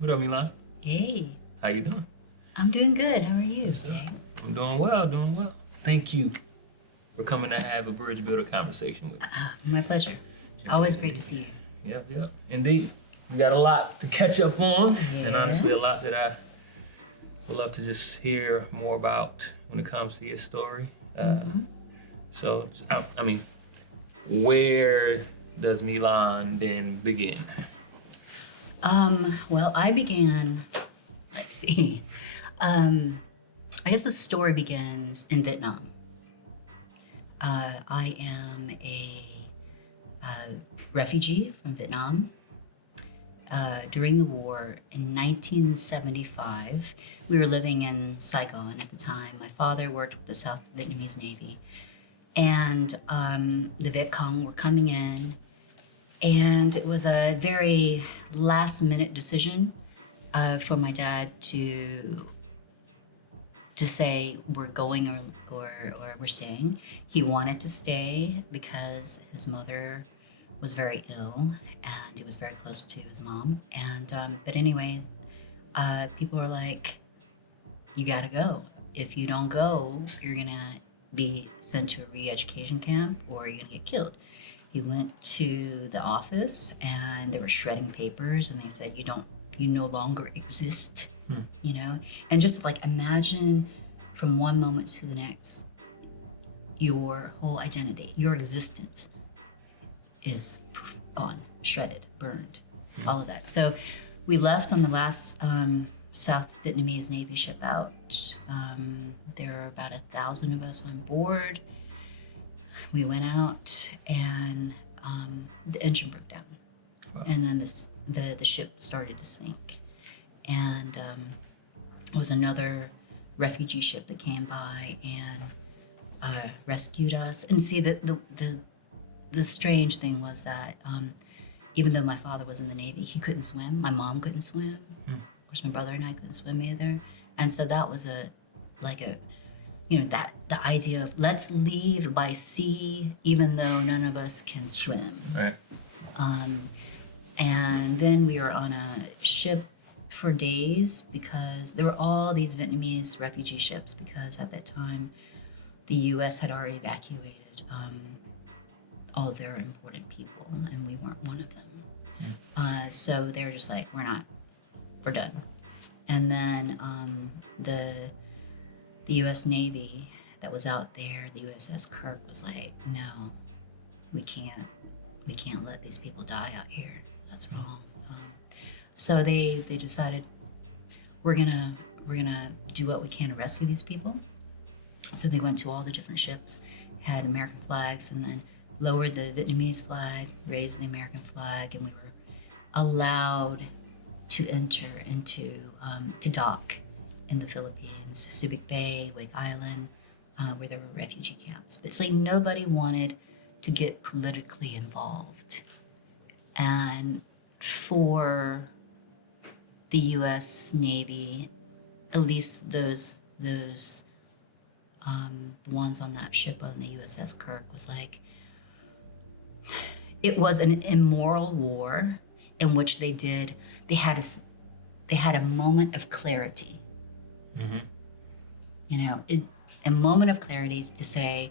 What up, Milan? Hey, How you doing? I'm doing good. How are you? What's up? Hey. I'm doing well, doing well. Thank you for coming to have a bridge builder conversation with me. My pleasure. Always great to see you. Yep. Indeed. We got a lot to catch up on, and Yeah. honestly, a lot that I would love to just hear more about when it comes to your story. So, I mean, where does Milan then begin? Well, I began, let's see. I guess the story begins in Vietnam. I am a refugee from Vietnam. During the war in 1975, we were living in Saigon at the time. My father worked with the South Vietnamese Navy, and the Viet Cong were coming in, and it was a very last-minute decision for my dad to say we're going or we're staying. He wanted to stay because his mother was very ill and he was very close to his mom. And but anyway, people were like, "You gotta go. If you don't go, you're gonna be sent to a re-education camp or you're gonna get killed." He went to the office and they were shredding papers and they said, you no longer exist, you know? And just like imagine from one moment to the next, your whole identity, your existence is gone, shredded, burned, all of that. So we left on the last South Vietnamese Navy ship out. There were about 1,000 of us on board. We went out and the engine broke down. Wow. And then the ship started to sink. And it was another refugee ship that came by and rescued us. And see, the strange thing was that even though my father was in the Navy, he couldn't swim. My mom couldn't swim. Of course, my brother and I couldn't swim either. And so that was the idea of let's leave by sea, even though none of us can swim. Right. And then we were on a ship for days because there were all these Vietnamese refugee ships because at that time, the U.S. had already evacuated all of their important people, and we weren't one of them. So they were just like, we're done. And then the U.S. Navy that was out there, the USS Kirk, was like, no, we can't let these people die out here. That's wrong. So they decided we're gonna do what we can to rescue these people. So they went to all the different ships, had American flags, and then lowered the Vietnamese flag, raised the American flag, and we were allowed to enter into to dock in the Philippines, Subic Bay, Wake Island, where there were refugee camps. But it's like nobody wanted to get politically involved. And for the U.S. Navy, at least those ones on that ship on the USS Kirk was like, it was an immoral war in which they had a moment of clarity. Mm-hmm. You know, a moment of clarity to say,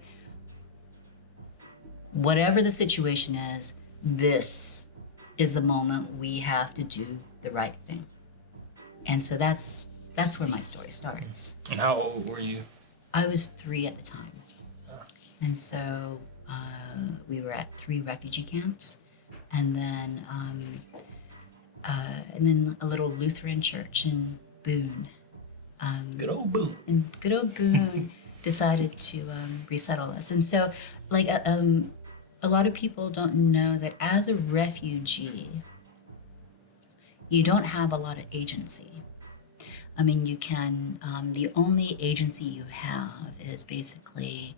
whatever the situation is, this is the moment we have to do the right thing. And so that's where my story starts. And how old were you? I was 3 at the time. And so we were at 3 refugee camps, and then a little Lutheran church in Boone. Good old Boone. And good old Boone decided to resettle us. And so, like, a lot of people don't know that as a refugee, you don't have a lot of agency. I mean, you can, the only agency you have is basically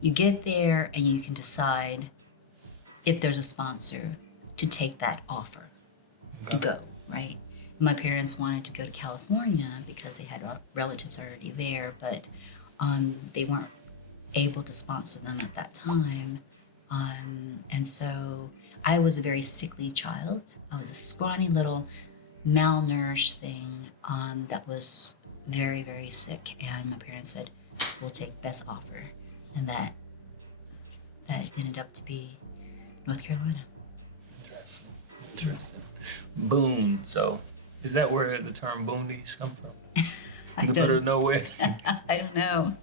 you get there and you can decide if there's a sponsor to take that offer to go, right? My parents wanted to go to California because they had relatives already there, but they weren't able to sponsor them at that time. And so I was a very sickly child. I was a scrawny little malnourished thing that was very, very sick. And my parents said, we'll take best offer. And that ended up to be North Carolina. Interesting. Boone. So is that where the term boondies come from? The middle of nowhere? I don't know.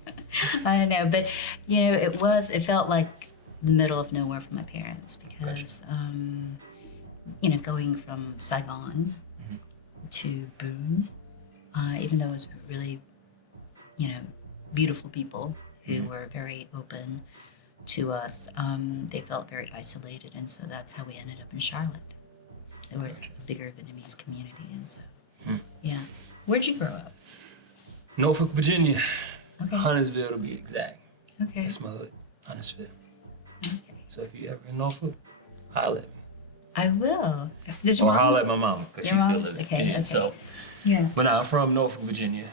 But, it felt like the middle of nowhere for my parents because, going from Saigon to Boone, even though it was really, beautiful people who were very open to us, they felt very isolated. And so that's how we ended up in Charlotte. There was a bigger Vietnamese community. And so, yeah. Where'd you grow up? Norfolk, Virginia. Okay. Huntersville to be exact. Okay. That's my hood, Huntersville. Okay. So if you ever in Norfolk, holler at me. I will. Or holler at my mama, because she's still living. Okay, Yeah, okay. So, yeah. But I'm from Norfolk, Virginia,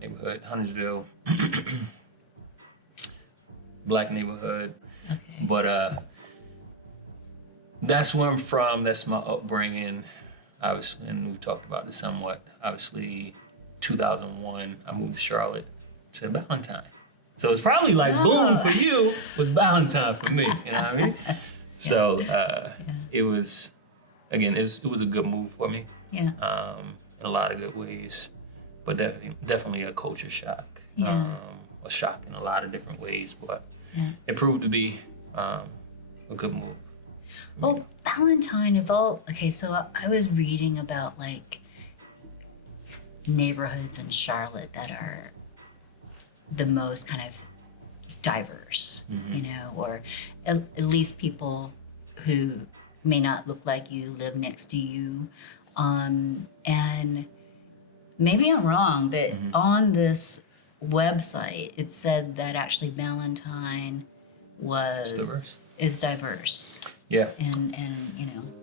neighborhood, Huntersville. Black neighborhood. Okay. But that's where I'm from. That's my upbringing. Obviously, and we talked about this somewhat. Obviously, 2001, I moved to Charlotte to Valentine. So it's probably like boom for you was Valentine for me. You know what I mean? So it was, again, it was a good move for me. Yeah. In a lot of good ways, but definitely a culture shock. Yeah. A shock in a lot of different ways, but it proved to be a good move. Well, Valentine of all, okay, so I was reading about like neighborhoods in Charlotte that are the most kind of diverse, or at least people who may not look like you live next to you. And maybe I'm wrong, but on this website, it said that actually Valentine is diverse. Yeah. And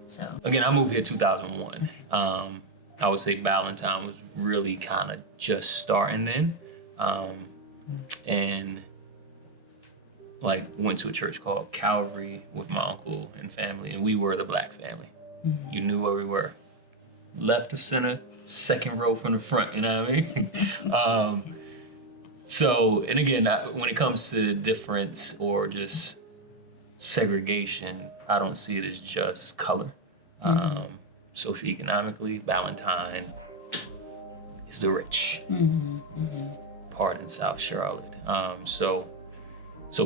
so. Again, I moved here 2001. I would say Valentine was really kind of just starting then. And like went to a church called Calvary with my uncle and family, and we were the black family. You knew where we were. Left of center, second row from the front, you know what I mean? So, and again, when it comes to difference or just segregation, I don't see it as just color. Socioeconomically, Valentine is the rich part in South Charlotte. So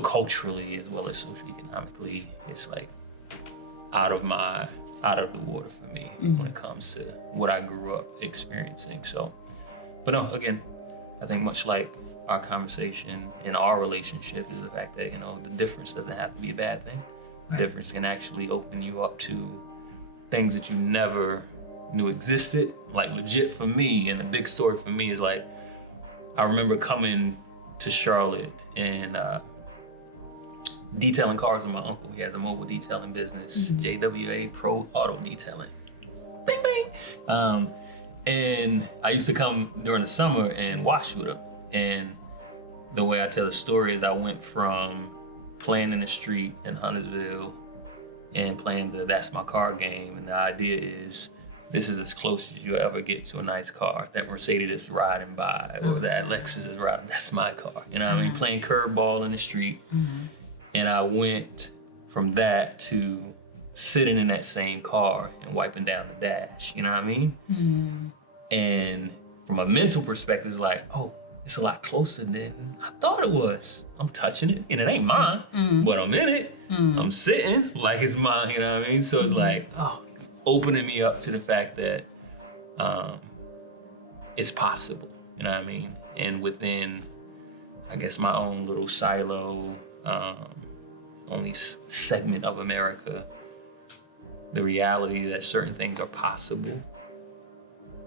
culturally as well as socioeconomically, it's like out of the water for me when it comes to what I grew up experiencing. So, but no, again, I think much like our conversation in our relationship is the fact that, the difference doesn't have to be a bad thing. Right. The difference can actually open you up to things that you never knew existed. Like legit for me, and the big story for me is like, I remember coming to Charlotte and detailing cars with my uncle. He has a mobile detailing business, JWA Pro Auto Detailing. Bing, bing. And I used to come during the summer and wash with him. And the way I tell the story is I went from playing in the street in Huntersville and playing the That's My Car game. And the idea is this is as close as you ever get to a nice car. That Mercedes is riding by or that Lexus is riding, that's my car. You know what I mean? Playing curveball in the street. And I went from that to sitting in that same car and wiping down the dash. You know what I mean? And from a mental perspective, it's like, oh, it's a lot closer than I thought it was. I'm touching it, and it ain't mine, but I'm in it. I'm sitting like it's mine, you know what I mean? So it's like, opening me up to the fact that it's possible, you know what I mean? And within, I guess, my own little silo, only segment of America, the reality that certain things are possible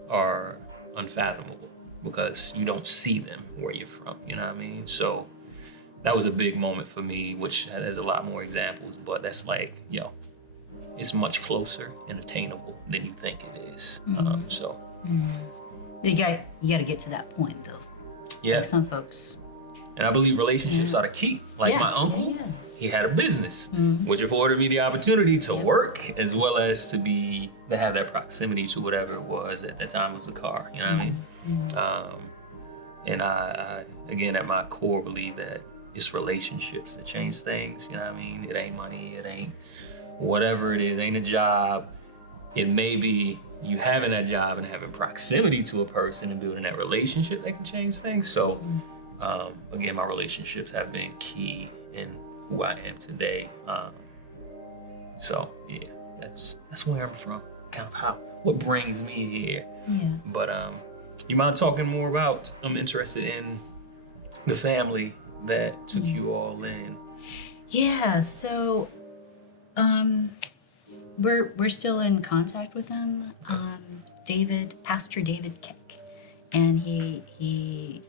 are unfathomable because you don't see them where you're from, you know what I mean? So that was a big moment for me, which there's a lot more examples, but that's like, it's much closer and attainable than you think it is. You got to get to that point though. Yeah. Like some folks. And I believe relationships are the key. Like my uncle, he had a business, which afforded me the opportunity to work as well as to have that proximity to whatever it was at that time was the car. You know what I mean? And I again, at my core, believe that it's relationships that change things. You know what I mean? It ain't money. It ain't whatever it is. Ain't a job. It may be you having that job and having proximity to a person and building that relationship that can change things. So again, my relationships have been key in who I am today. So yeah, that's where I'm from. Kind of what brings me here. Yeah. But you mind talking more about? I'm interested in the family that took you all in. Yeah. So, we're still in contact with them. Pastor David Keck, and he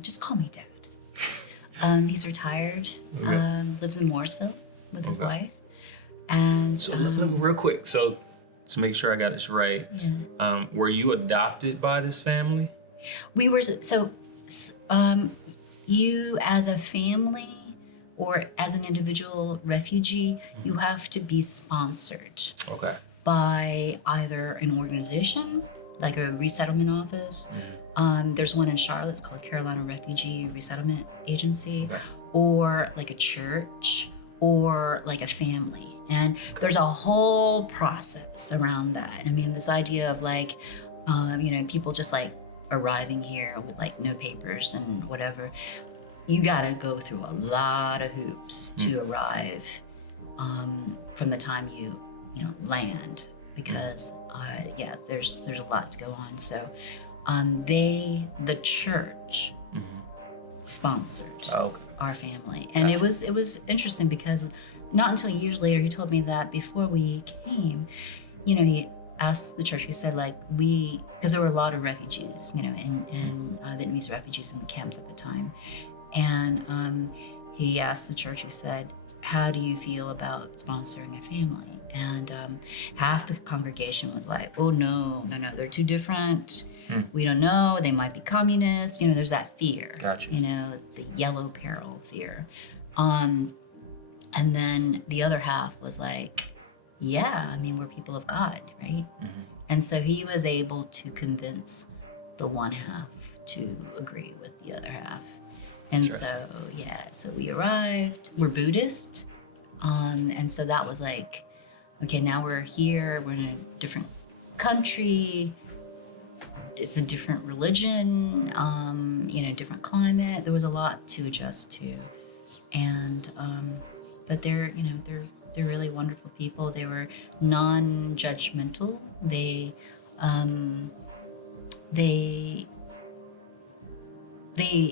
just call me Dad. He's retired. Lives in Mooresville with his wife. And so real quick, so to make sure I got this right, were you adopted by this family? We were. So, you as a family or as an individual refugee, you have to be sponsored by either an organization, like a resettlement office. There's one in Charlotte, it's called Carolina Refugee Resettlement Agency, or like a church, or like a family. And there's a whole process around that. I mean, this idea of like, people just like arriving here with like no papers and whatever. You gotta go through a lot of hoops to arrive from the time you land, because there's a lot to go on. So the church sponsored our family, and it was interesting because not until years later he told me that before we came, he asked the church. He said because there were a lot of refugees, and Vietnamese refugees in the camps at the time. And he asked the church, he said, how do you feel about sponsoring a family? And half the congregation was like, oh, no, they're too different. We don't know, they might be communists. There's that fear, the yellow peril fear. And then the other half was like, yeah, we're people of God, right? And so he was able to convince the one half to agree with the other half. And so we arrived, we're Buddhist. And so that was like, okay, now we're here, we're in a different country, it's a different religion, different climate. There was a lot to adjust to. And, but they're really wonderful people. They were non-judgmental. They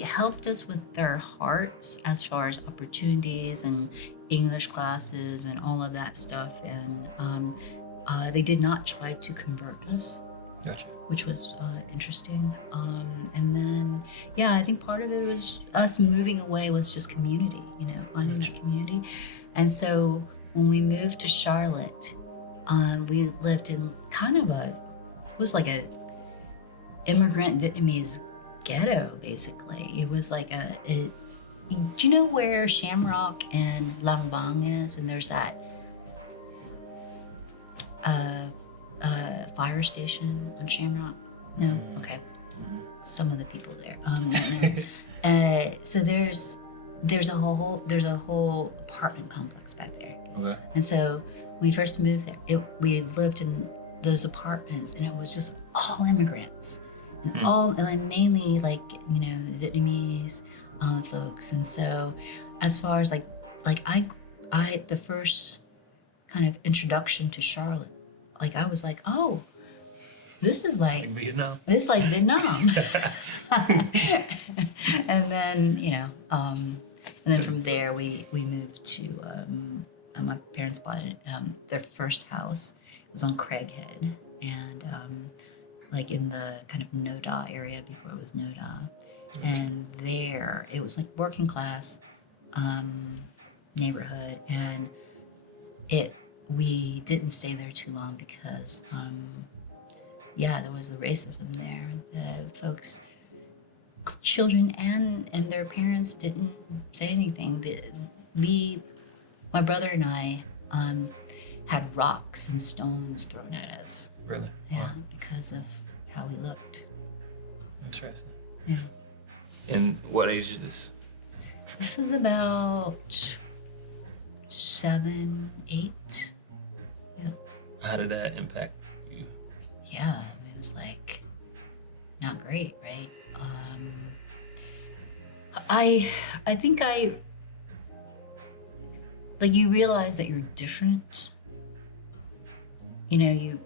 helped us with their hearts as far as opportunities and English classes and all of that stuff. And they did not try to convert us, which was interesting. And then, I think part of it was us moving away was just community, finding a community. And so when we moved to Charlotte, we lived in kind of it was like a immigrant Vietnamese ghetto, basically. It was like do you know where Shamrock and Lang Bang is? And there's that fire station on Shamrock? No? Okay. Some of the people there. So there's a whole apartment complex back there. And so when we first moved there, we lived in those apartments, and it was just all immigrants. And and mainly Vietnamese folks. And so as far as I the first kind of introduction to Charlotte, I was like, oh, this is like Vietnam. This is like Vietnam. And then from there we moved to my parents bought their first house. It was on Craighead, and in the kind of Noda area before it was Noda. And there it was like working class neighborhood, and we didn't stay there too long because there was the racism there. The folks, children and their parents didn't say anything. My brother and I had rocks and stones thrown at us. Really? Yeah, Wow. because of how we looked. Interesting. Yeah. And what age is this? This is about 7, 8. Yeah. How did that impact you? Yeah, I mean, it was like not great, right? I think like you realize that you're different. You know,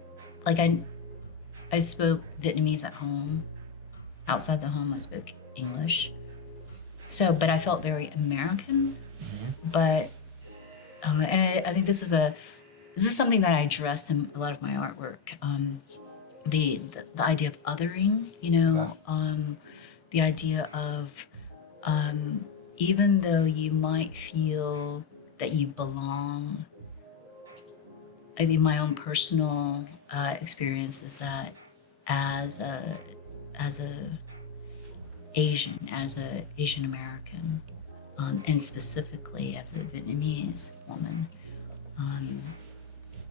I spoke Vietnamese at home. Outside the home, I spoke English. So, but I felt very American. But and I think this is something that I address in a lot of my artwork. The idea of othering, you know, the idea of even though you might feel that you belong. I think my own personal experience is that as a Asian American, and specifically as a Vietnamese woman,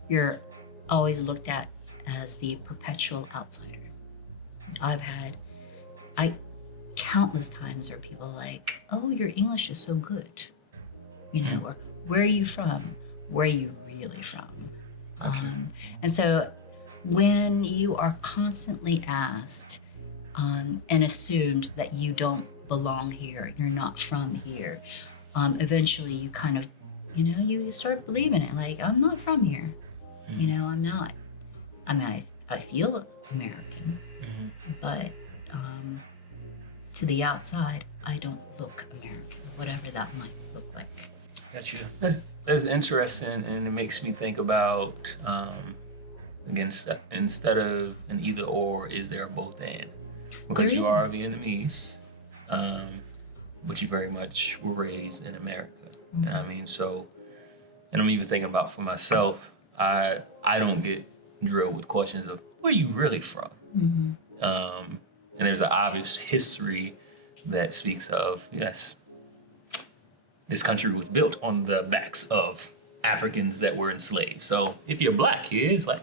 you're always looked at as the perpetual outsider. Countless times there are people like, oh, your English is so good, you know, or where are you from? Where are you really from? And so when you are constantly asked and assumed that you don't belong here, you're not from here, eventually you kind of, you know, you start believing it. Like, I'm not from here. You know, I'm not. I mean, I feel American, but to the outside, I don't look American, whatever that might look like. Gotcha. That's interesting, and it makes me think about, again, instead of an either or, is there a both and? Because you are Vietnamese, but you very much were raised in America. You know what I mean? So, and I'm even thinking about for myself, I don't get drilled with questions of where you really from. And there's an obvious history that speaks of, yes, this country was built on the backs of Africans that were enslaved. So if you're black here, it's like,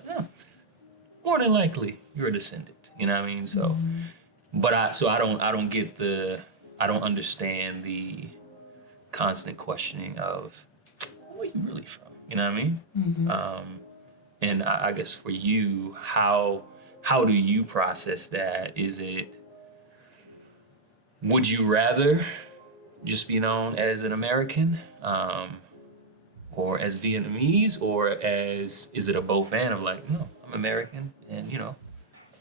more than likely you're a descendant. You know what I mean? So, but I don't understand the constant questioning of where you really from. You know what I mean? And I guess for you, how do you process that? Would you rather just be known as an American, or as Vietnamese, or is it a both and of like, no, I'm American, and you know,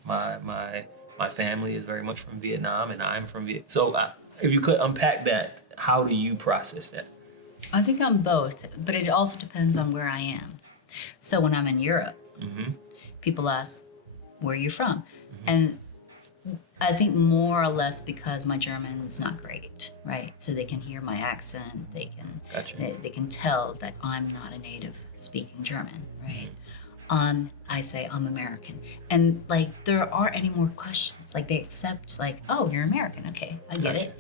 my family is very much from Vietnam, and I'm from Vietnam. So if you could unpack that, how do you process that? I think I'm both, but it also depends on where I am. So when I'm in Europe, people ask, where are you from? And I think more or less because my German's not great, right? So they can hear my accent, they can tell that I'm not a native speaking German, right? I say I'm American. And like, there aren't any more questions. Like, they accept like, oh, you're American, okay, I get it.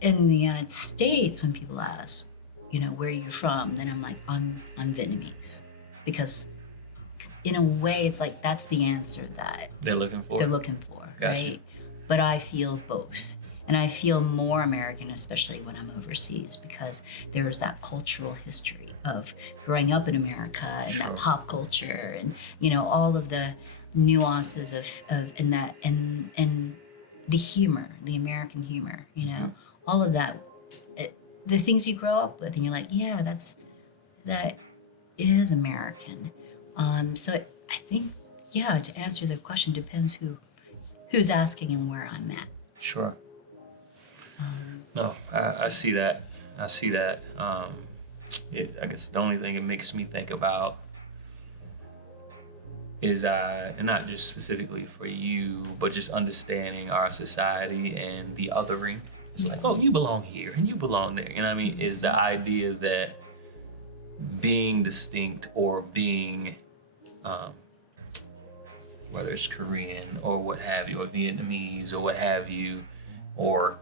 In the United States, when people ask, you know, where are you from? Then I'm like, I'm Vietnamese. Because in a way, it's like, that's the answer that they're looking for, right? But I feel both. And I feel more American, especially when I'm overseas, because there's that cultural history of growing up in America and that pop culture and, you know, all of the nuances of and the humor, the American humor, you know, all of that, the things you grow up with, and you're like, yeah, that is American. So I think, yeah, to answer the question, depends who's asking and where I'm at. Sure. No, I see that. I guess the only thing it makes me think about is, and not just specifically for you, but just understanding our society and the othering. It's like, oh, you belong here and you belong there. You know what I mean? Is the idea that being distinct or being, whether it's Korean or what have you, or Vietnamese or what have you, or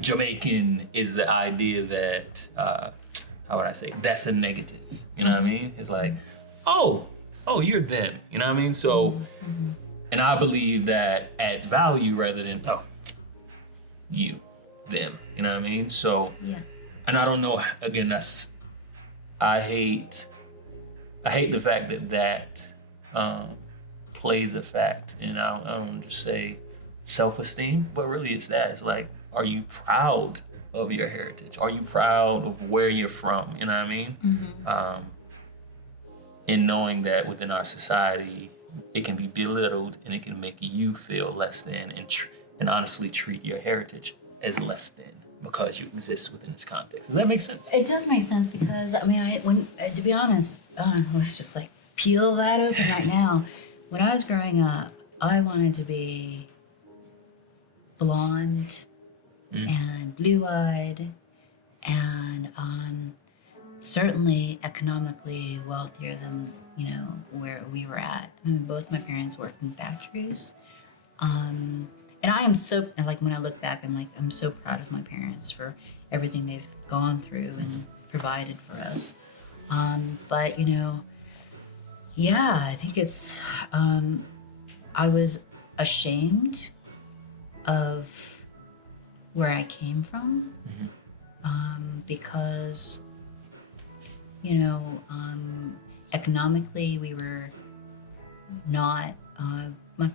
Jamaican is the idea that, how would I say, that's a negative. You know what I mean? It's like, oh, you're them. You know what I mean? So, and I believe that adds value rather than, oh, you, them. You know what I mean? So, Yeah. and I don't know, again, I hate the fact that plays a fact. And I don't just say self-esteem, but really it's that. It's like, are you proud of your heritage? Are you proud of where you're from? You know what I mean? And knowing that within our society, it can be belittled and it can make you feel less than, and honestly treat your heritage as less than because you exist within this context. Does that make sense? It does make sense because I mean, to be honest, let's just like peel that open right now. When I was growing up, I wanted to be blonde and blue-eyed and certainly economically wealthier than where we were at. I mean, both my parents worked in factories. And I am so, like, when I look back, I'm so proud of my parents for everything they've gone through and provided for us. But, I think it's, I was ashamed of where I came from because, economically we were not, my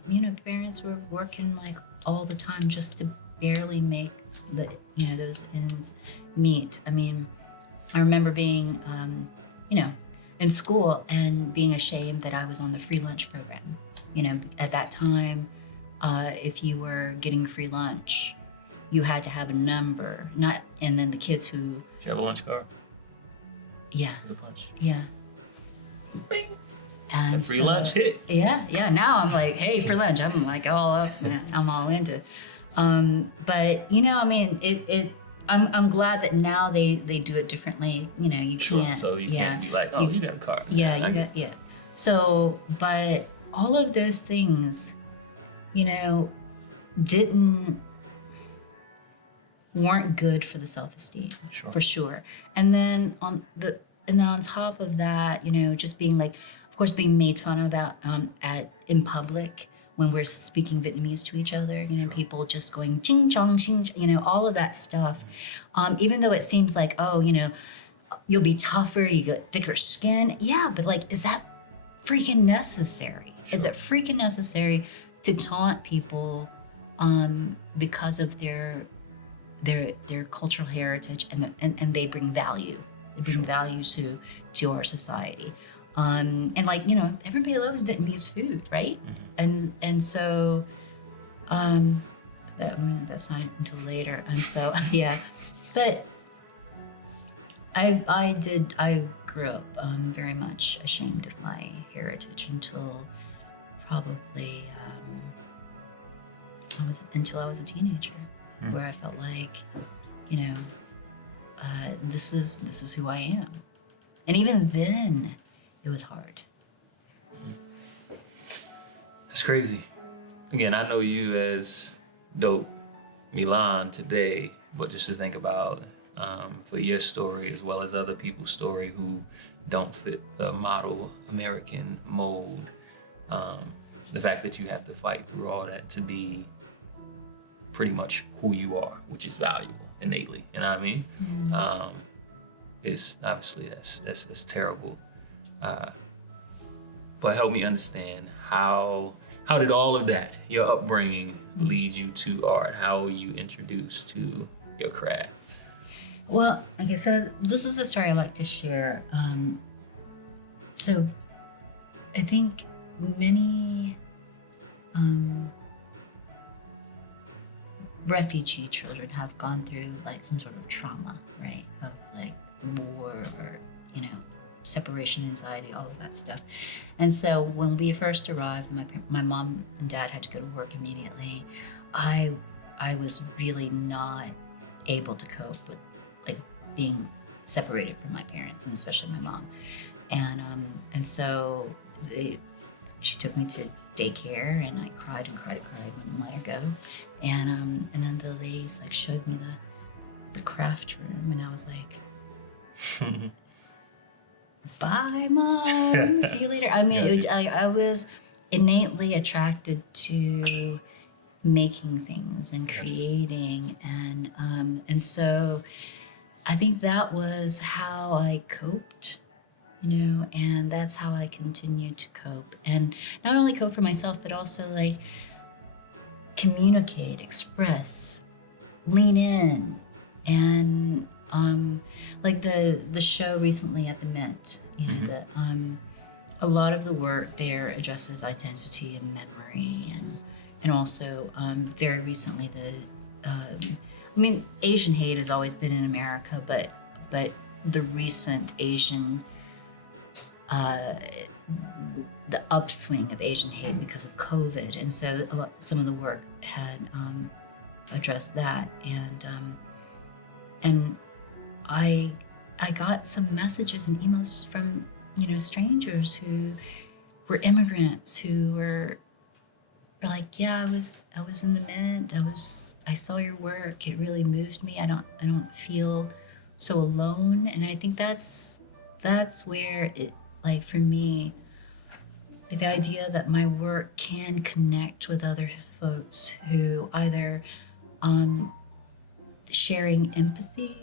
parents were working like all the time just to barely make those ends meet. I mean, I remember being in school and being ashamed that I was on the free lunch program. At that time, if you were getting free lunch, you had to have a number, and then the kids who... Do you have a lunch card? Yeah. The punch. Yeah. Bing. And the free lunch hit. Yeah. Now I'm like, hey, for lunch, I'm like all up. I'm all into. But I mean, I'm glad that now they do it differently. You can't. So you can't be like, oh, you got a card. Yeah, yeah. So, but all of those things, weren't good for the self-esteem, for sure. And then on top of that, just being like, of course, being made fun about in public when we're speaking Vietnamese to each other, people just going ching chong ching, all of that stuff. Even though it seems like, oh, you'll be tougher, you get thicker skin. Yeah, but like, is that freaking necessary? Is it freaking necessary to taunt people because of their cultural heritage and they bring value? They bring value to our society. And like, everybody loves Vietnamese food, right? And so that's not until later. And so yeah, but I grew up very much ashamed of my heritage until probably until I was a teenager, where I felt like, this is who I am. And even then, it was hard. That's crazy. Again, I know you as Dope Milan today, but just to think about for your story as well as other people's story who don't fit the model American mold, the fact that you have to fight through all that to be pretty much who you are, which is valuable innately, you know what I mean? Is obviously that's terrible. But help me understand how did all of that, your upbringing, lead you to art? How were you introduced to your craft? Well, okay, so this is a story I like to share. So I think many refugee children have gone through like some sort of trauma, right? Of like war or, separation anxiety, all of that stuff. And so when we first arrived, my mom and dad had to go to work immediately. I was really not able to cope with like being separated from my parents, and especially my mom. And so she took me to daycare, and I cried and cried and cried, wouldn't let her go. And then the ladies like showed me the craft room, and I was like, bye, Mom. See you later. I mean, I was innately attracted to making things and creating, and so I think that was how I coped, and that's how I continued to cope, and not only cope for myself, but also like communicate, express, lean in, and like the show recently at the Mint, a lot of the work there addresses identity and memory, and also very recently Asian hate has always been in America, but the recent Asian the upswing of Asian hate because of COVID, and so some of the work had addressed that, and I got some messages and emails from strangers who were immigrants who were like, yeah, I was in the Mint. I saw your work. It really moved me. I don't feel so alone, and I think that's where it, like, for me, the idea that my work can connect with other folks who either sharing empathy,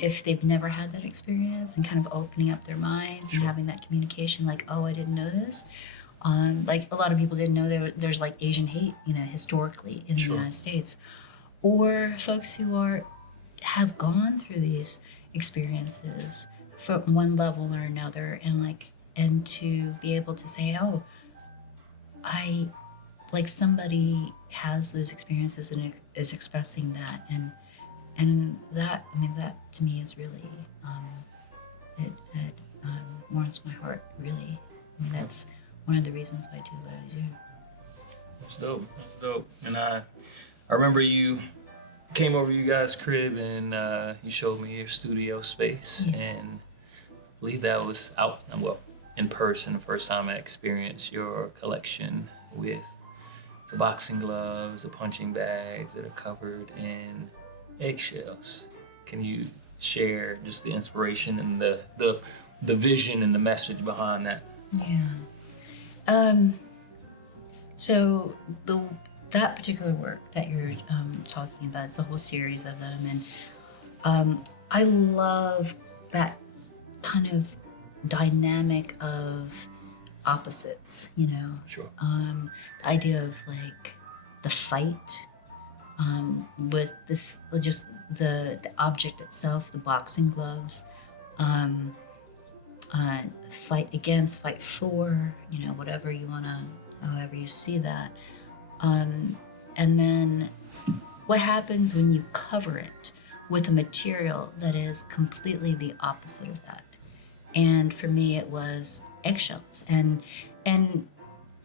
if they've never had that experience, and kind of opening up their minds and having that communication, like, oh, I didn't know this. Like a lot of people didn't know there's like Asian hate, historically in the United States, or folks who have gone through these experiences from one level or another, and to be able to say, oh, I, like, somebody has those experiences and is expressing that, and that, that to me is really it warms my heart, really. That's one of the reasons I do what I do. That's dope. And I remember you came over to you guys' crib and you showed me your studio space, and I believe that was out, in person, the first time I experienced your collection with the boxing gloves, the punching bags that are covered in eggshells. Can you share just the inspiration and the vision and the message behind that? Yeah. So that particular work that you're talking about is the whole series of them, and I love that kind of dynamic of opposites. Sure. The idea of like the fight with this, just the object itself, the boxing gloves. Fight against, fight for, whatever you want to, however you see that. And then what happens when you cover it with a material that is completely the opposite of that? And for me, it was eggshells. And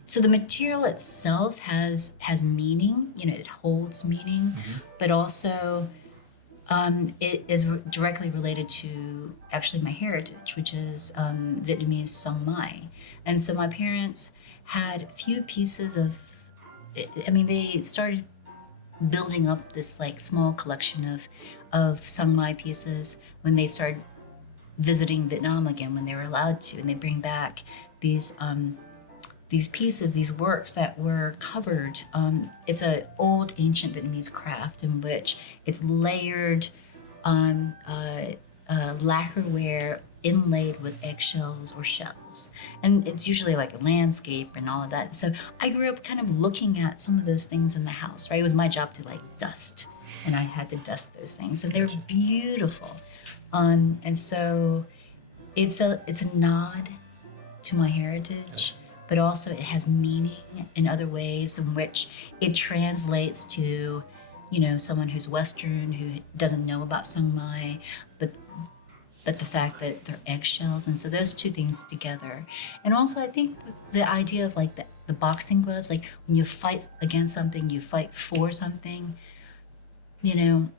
so the material itself has meaning, it holds meaning, but also it is directly related to actually my heritage, which is Vietnamese Song Mai. And so my parents had a few pieces of, they started building up this like small collection of Song Mai pieces when they started visiting Vietnam again, when they were allowed to, and they bring back these pieces, these works that were covered. It's an old ancient Vietnamese craft in which it's layered lacquerware inlaid with eggshells or shells. And it's usually like a landscape and all of that. So I grew up kind of looking at some of those things in the house, right? It was my job to like dust, and I had to dust those things. And they were beautiful. And so it's a nod to my heritage, but also it has meaning in other ways in which it translates to, someone who's Western, who doesn't know about Song Mai, but the fact that they're eggshells. And so those two things together. And also I think the idea of like the boxing gloves, like when you fight against something, you fight for something, you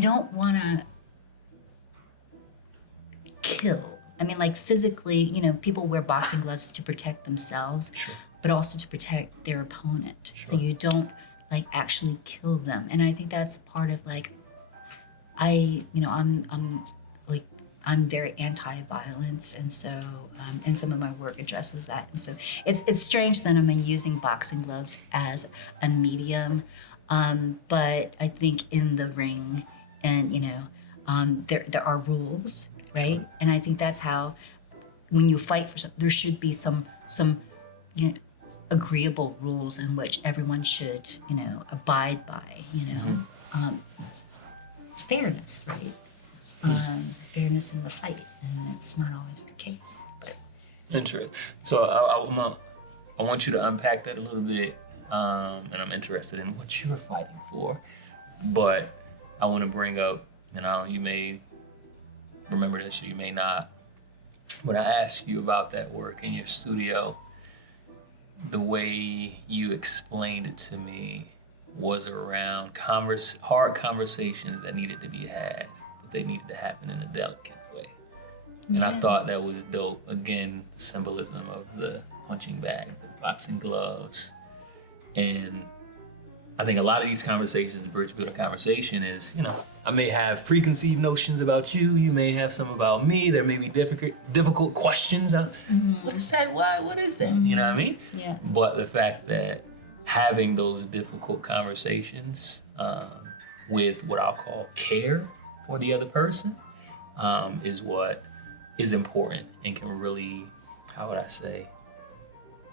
don't want to kill. Like physically, people wear boxing gloves to protect themselves, but also to protect their opponent. Sure. So you don't like actually kill them. And I think that's part of like, I'm very anti-violence, and so and some of my work addresses that. And so it's strange that I'm using boxing gloves as a medium, but I think in the ring, and there are rules, right? Sure. And I think that's how, when you fight for something, there should be some agreeable rules in which everyone should abide by. Fairness, right? Fairness in the fight, and it's not always the case. But Interesting. So I want you to unpack that a little bit, and I'm interested in what you're fighting for. But I want to bring up, you may remember this, you may not. When I asked you about that work in your studio, the way you explained it to me was around hard conversations that needed to be had, but they needed to happen in a delicate way. And I thought that was dope. Again, symbolism of the punching bag, the boxing gloves. And I think a lot of these conversations, the bridge building conversation is, I may have preconceived notions about you. You may have some about me. There may be difficult questions. What is that? Why? What is that? You know what I mean? Yeah. But the fact that having those difficult conversations with what I'll call care for the other person is what is important and can really, how would I say,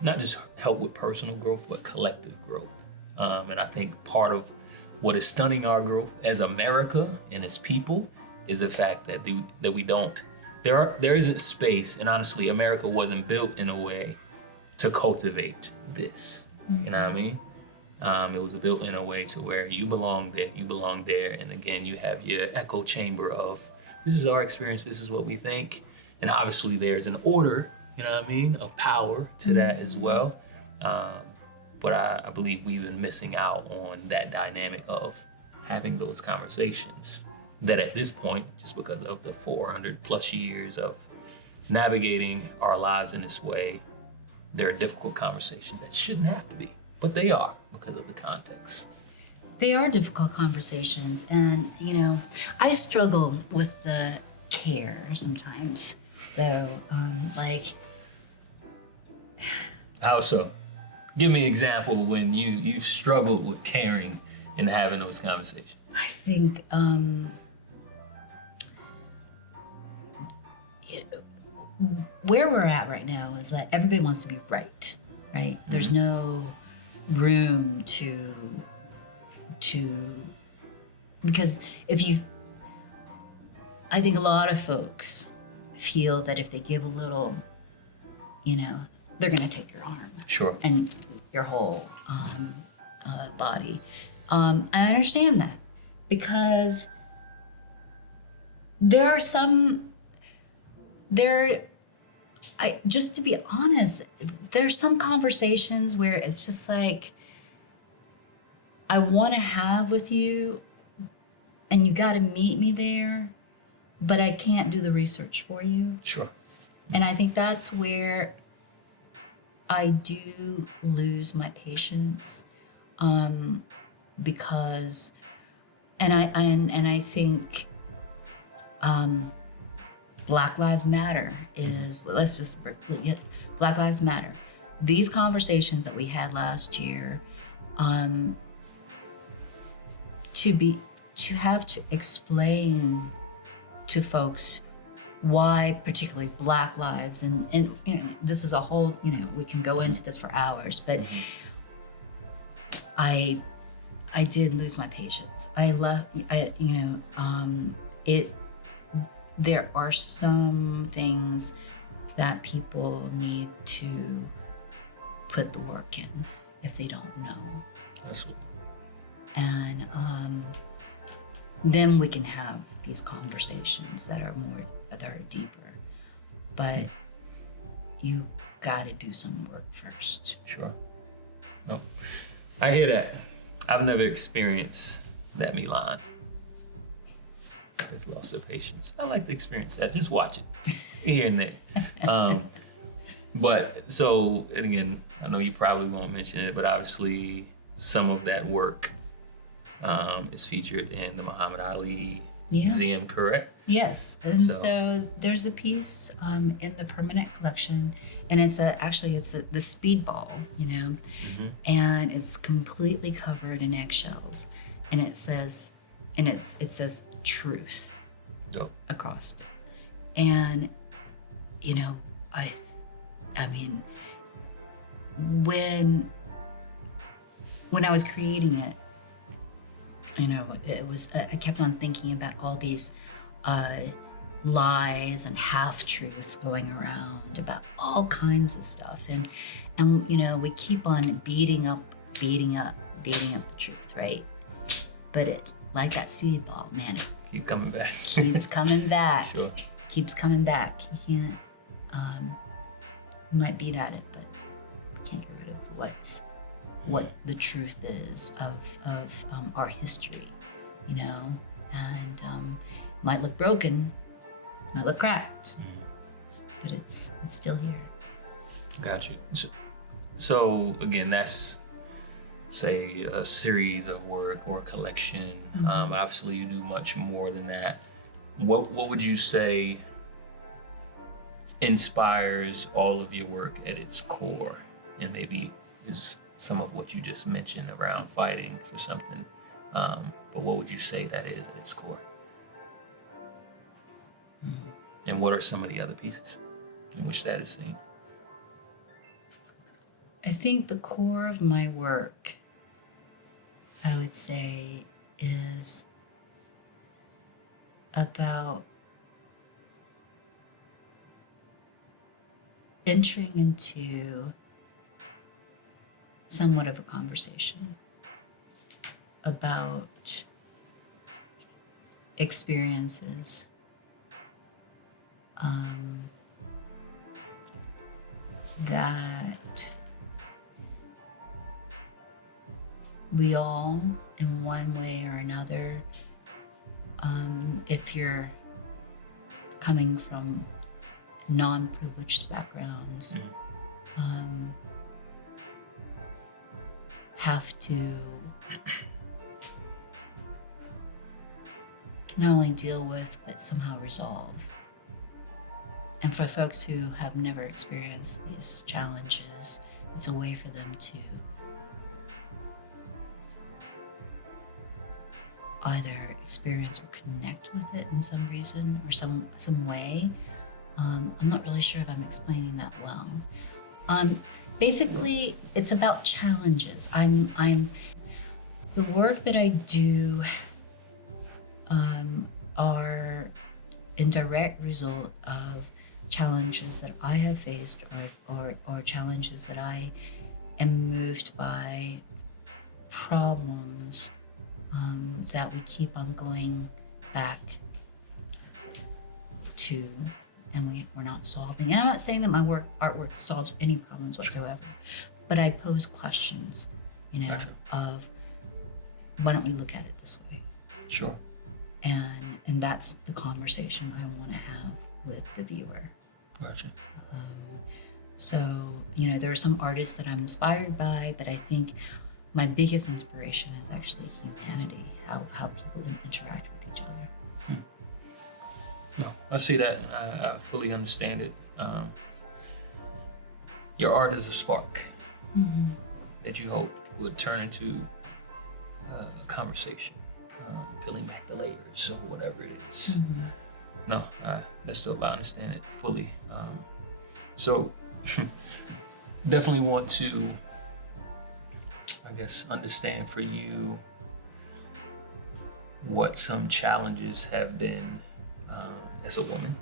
not just help with personal growth, but collective growth. And I think part of what is stunning our growth as America and as people is the fact that we don't, there isn't space, and honestly, America wasn't built in a way to cultivate this. You know what I mean? It was built in a way to where you belong there, and again, you have your echo chamber of, this is our experience, this is what we think, and obviously there's an order, of power to that as well. But I believe we've been missing out on that dynamic of having those conversations that at this point, just because of the 400 plus years of navigating our lives in this way, there are difficult conversations that shouldn't have to be, but they are because of the context. They are difficult conversations, and I struggle with the care sometimes, though. How so? Give me an example when you've struggled with caring and having those conversations. I think where we're at right now is that everybody wants to be right? There's no room to because I think a lot of folks feel that if they give a little, they're gonna take your arm. Sure. And your whole body. I understand that, because just to be honest, there's some conversations where it's just like, I want to have with you, and you got to meet me there, but I can't do the research for you. Sure. And I think that's where I do lose my patience, because, and I think Black Lives Matter is, Black Lives Matter. These conversations that we had last year, to have to explain to folks why particularly Black lives, and this is a whole, we can go into this for hours, but I did lose my patience. There are some things that people need to put the work in if they don't know. Absolutely. And then we can have these conversations that are deeper. But you got to do some work first. Sure. No, I hear that. I've never experienced that, Milan. There's loss of patience. I like to experience that. Just watch it here and there. But so, and again, I know you probably won't mention it, but obviously some of that work is featured in the Muhammad Ali Yeah. Museum, correct? Yes, and so there's a piece in the permanent collection, and it's the speedball, and it's completely covered in eggshells, and it says truth Dope. across it, and I mean, when I was creating it, it was I kept on thinking about all these lies and half-truths going around about all kinds of stuff, and we keep on beating up the truth, right? But it, like that speedball, man, it Keep coming back. keeps coming back. Sure. Keeps coming back. You can't. You might beat at it, but you can't get rid of what the truth is of our history, and might look broken, might look cracked, but it's still here. Got you. So again, that's, say, a series of work or a collection. Obviously, you do much more than that. What would you say inspires all of your work at its core, and maybe is some of what you just mentioned around fighting for something, but what would you say that is at its core? And what are some of the other pieces in which that is seen? I think the core of my work, I would say, is about entering into somewhat of a conversation about experiences that we all, in one way or another, if you're coming from non-privileged backgrounds, have to not only deal with, but somehow resolve. And for folks who have never experienced these challenges, it's a way for them to either experience or connect with it in some reason or some way. I'm not really sure if I'm explaining that well. Basically, it's about challenges. The work that I do are in direct result of challenges that I have faced or challenges that I am moved by, problems that we keep on going back to, and we're not solving. And I'm not saying that my artwork solves any problems whatsoever, but I pose questions, Gotcha. of why don't we look at it this way? Sure. And that's the conversation I want to have with the viewer. Gotcha. So, there are some artists that I'm inspired by, but I think my biggest inspiration is actually humanity, how people interact with each other. No, I see that. I fully understand it. Your art is a spark that you hope would turn into a conversation, peeling back the layers or whatever it is. No, that's dope. I understand it fully. So definitely want to, I guess, understand for you what some challenges have been as a woman,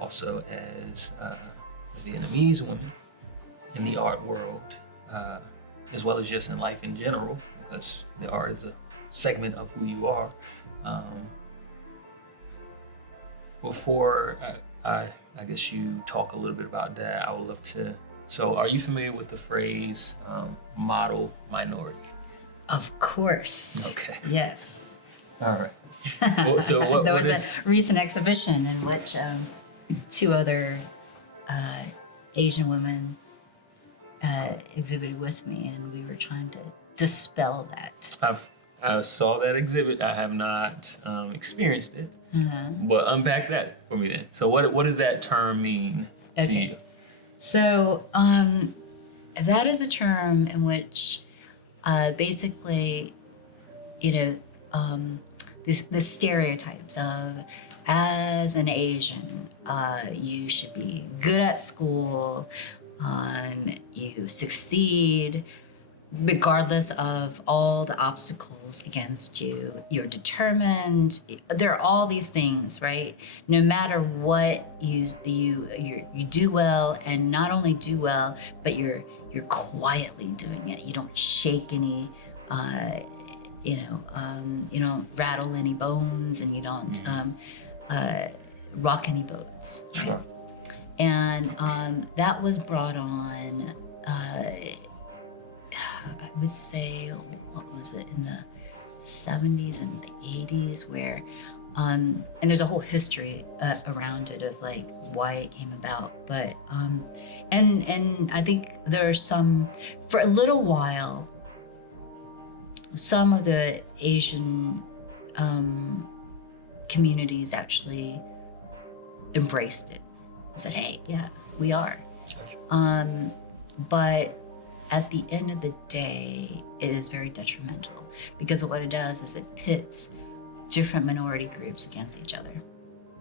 also as a Vietnamese woman in the art world, as well as just in life in general, because the art is a segment of who you are. Before I guess you talk a little bit about that, I would love to. So, are you familiar with the phrase model minority? Of course. Okay. Yes. All right. So what, there what was is... a recent exhibition in which two other Asian women exhibited with me, and we were trying to dispel that. I saw that exhibit. I have not experienced it, but unpack that for me then. So what does that term mean to you? So that is a term in which basically, the stereotypes of, as an Asian, you should be good at school, you succeed regardless of all the obstacles against you. You're determined. There are all these things, right? No matter what you do well, and not only do well, but you're quietly doing it. You don't shake any, you don't rattle any bones, and you don't rock any boats. Right? Sure. And that was brought on. I would say, what was it, in the 70s and the 80s, where, and there's a whole history around it of like why it came about. But, and I think there are some, for a little while, some of the Asian communities actually embraced it and said, hey, yeah, we are. But at the end of the day, it is very detrimental, because what it does is it pits different minority groups against each other.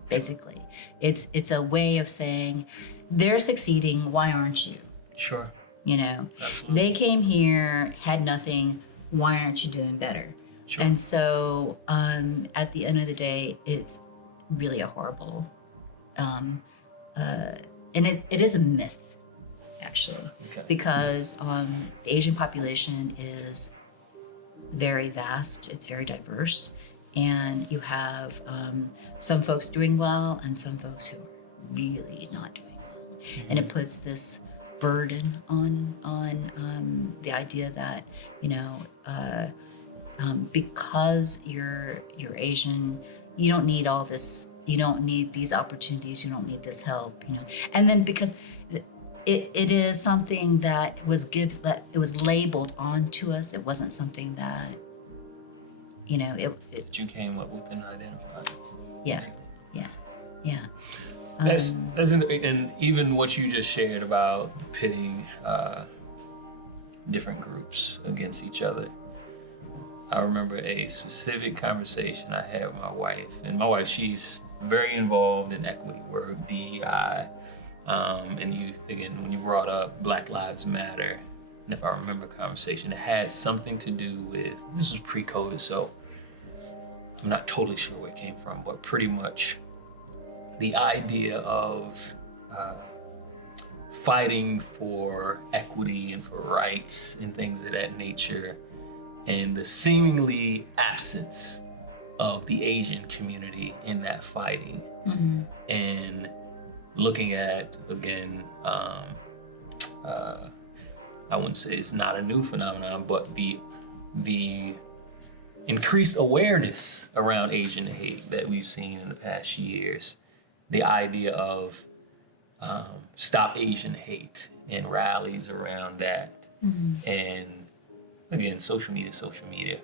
Basically, it's a way of saying, they're succeeding, why aren't you? Sure. Absolutely. They came here, had nothing, why aren't you doing better? Sure. And so at the end of the day, it's really a horrible, and it is a myth, actually, because the Asian population is very vast, it's very diverse, and you have some folks doing well and some folks who are really not doing well. And it puts this burden on the idea that, because you're Asian, you don't need all this, you don't need these opportunities, you don't need this help, And then because it is something that it was labeled onto us. It wasn't something that, that you came up with and identified. Yeah. That's and even what you just shared about pitting different groups against each other. I remember a specific conversation I had with my wife, and my wife, she's very involved in equity work, DEI. And you, again, when you brought up Black Lives Matter, and if I remember the conversation, it had something to do with, this was pre-COVID, so I'm not totally sure where it came from, but pretty much the idea of fighting for equity and for rights and things of that nature, and the seemingly absence of the Asian community in that fighting. And looking at, again, I wouldn't say it's not a new phenomenon, but the increased awareness around Asian hate that we've seen in the past years, the idea of Stop Asian Hate and rallies around that. And again, social media,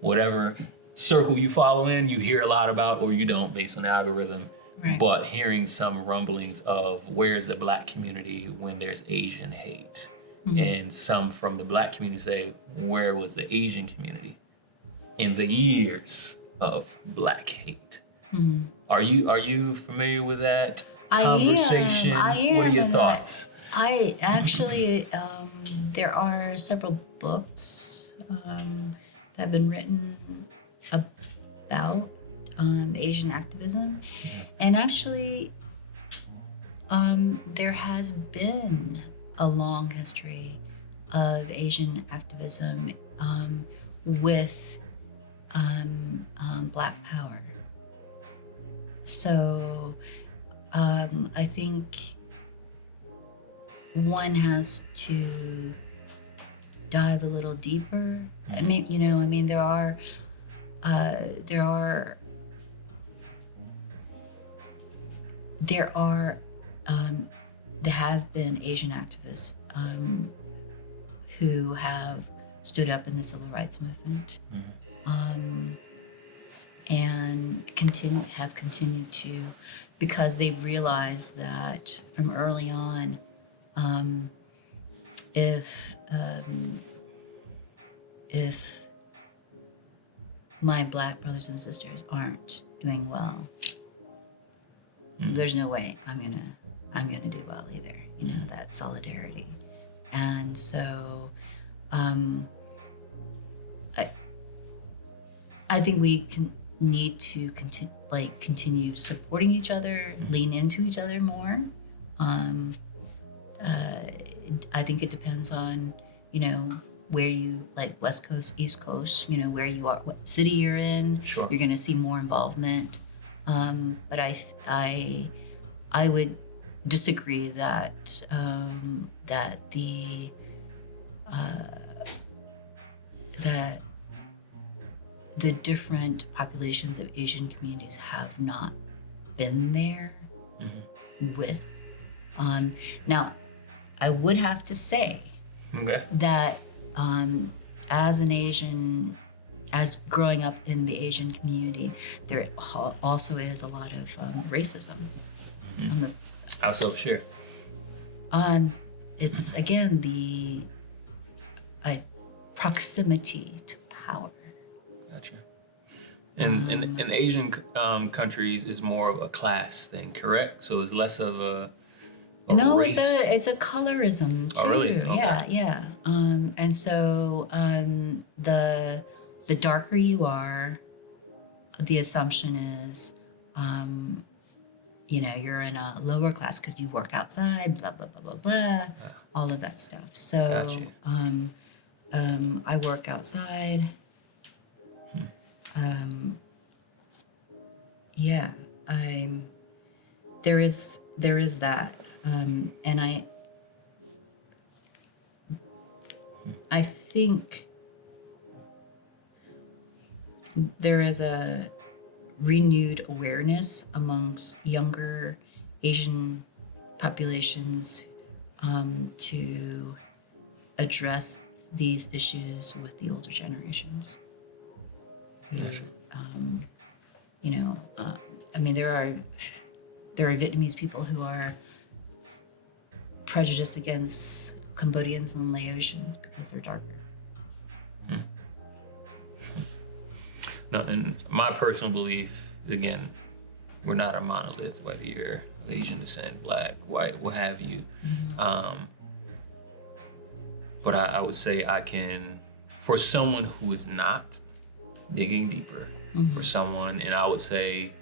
whatever circle you follow in, you hear a lot about, or you don't based on the algorithm. Right. But hearing some rumblings of where's the Black community when there's Asian hate, and some from the Black community say, where was the Asian community in the years of Black hate? Are you familiar with that conversation? I am. What are your thoughts? I actually, there are several books that have been written about Asian activism, and actually there has been a long history of Asian activism with Black power. So I think one has to dive a little deeper. I mean, there have been Asian activists who have stood up in the civil rights movement, and have continued to, because they realized that from early on, if my Black brothers and sisters aren't doing well, there's no way I'm gonna do well either. You know, that solidarity. And so I think we need to continue supporting each other, lean into each other more. I think it depends on, you know, where you, like West Coast, East Coast, you know, where you are, what city you're in. Sure. You're going to see more involvement. But I would disagree that that the different populations of Asian communities have not been there with. Now, I would have to say that as an Asian, as growing up in the Asian community, there also is a lot of racism. How so? Sure. It's again the proximity to power. Gotcha. And in Asian countries is more of a class thing, correct? So it's less of a no, race. it's a colorism too. Oh, really? Okay. Yeah. And so the darker you are, the assumption is, you know, you're in a lower class because you work outside, blah blah blah blah blah, all of that stuff. So I work outside. Yeah, there is that, and I think there is a renewed awareness amongst younger Asian populations to address these issues with the older generations. Gotcha. You know, I mean, there are Vietnamese people who are prejudiced against Cambodians and Laotians because they're darker. No, and my personal belief, again, we're not a monolith, whether you're Asian descent, Black, white, what have you. But I would say I can, for someone who is not digging deeper, for someone, and I would say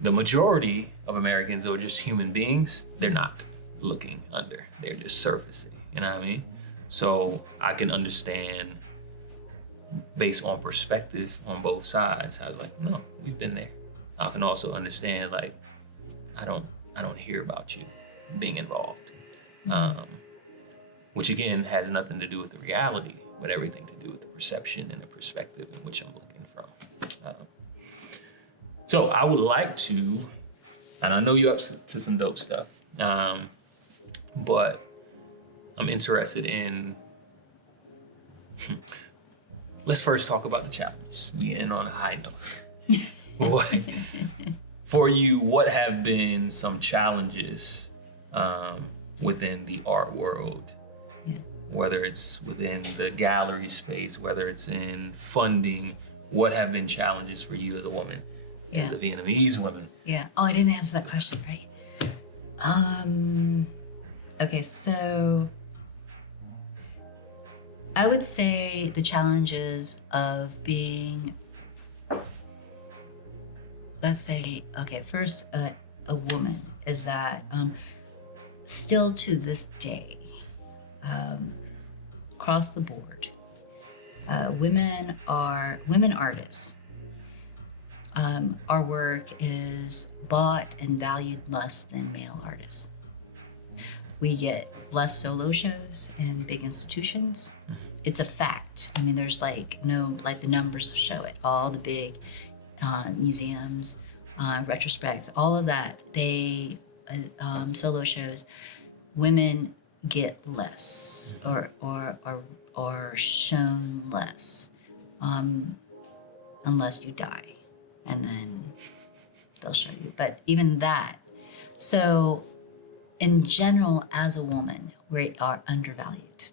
the majority of Americans are just human beings, they're not looking under, they're just surfacing, you know what I mean? So I can understand based on perspective on both sides. I was like, no, we've been there. I can also understand, like, I don't hear about you being involved, which again has nothing to do with the reality, but everything to do with the perception and the perspective in which I'm looking from. So I would like to, and I know you're up to some dope stuff, but I'm interested in, let's first talk about the challenges. We end on a high note. For you, what have been some challenges within the art world? Yeah. Whether it's within the gallery space, whether it's in funding, what have been challenges for you as a woman, as a Vietnamese woman? Yeah. Oh, I didn't answer that question, right? Okay, so I would say the challenges of being, let's say, okay, first, a woman is that still to this day, across the board, women artists. Our work is bought and valued less than male artists. We get less solo shows in big institutions. It's a fact. I mean, there's the numbers show it. All the big museums, retrospects, all of that, they solo shows, women get less or shown less, unless you die, and then they'll show you. But even that, so in general, as a woman, we are undervalued.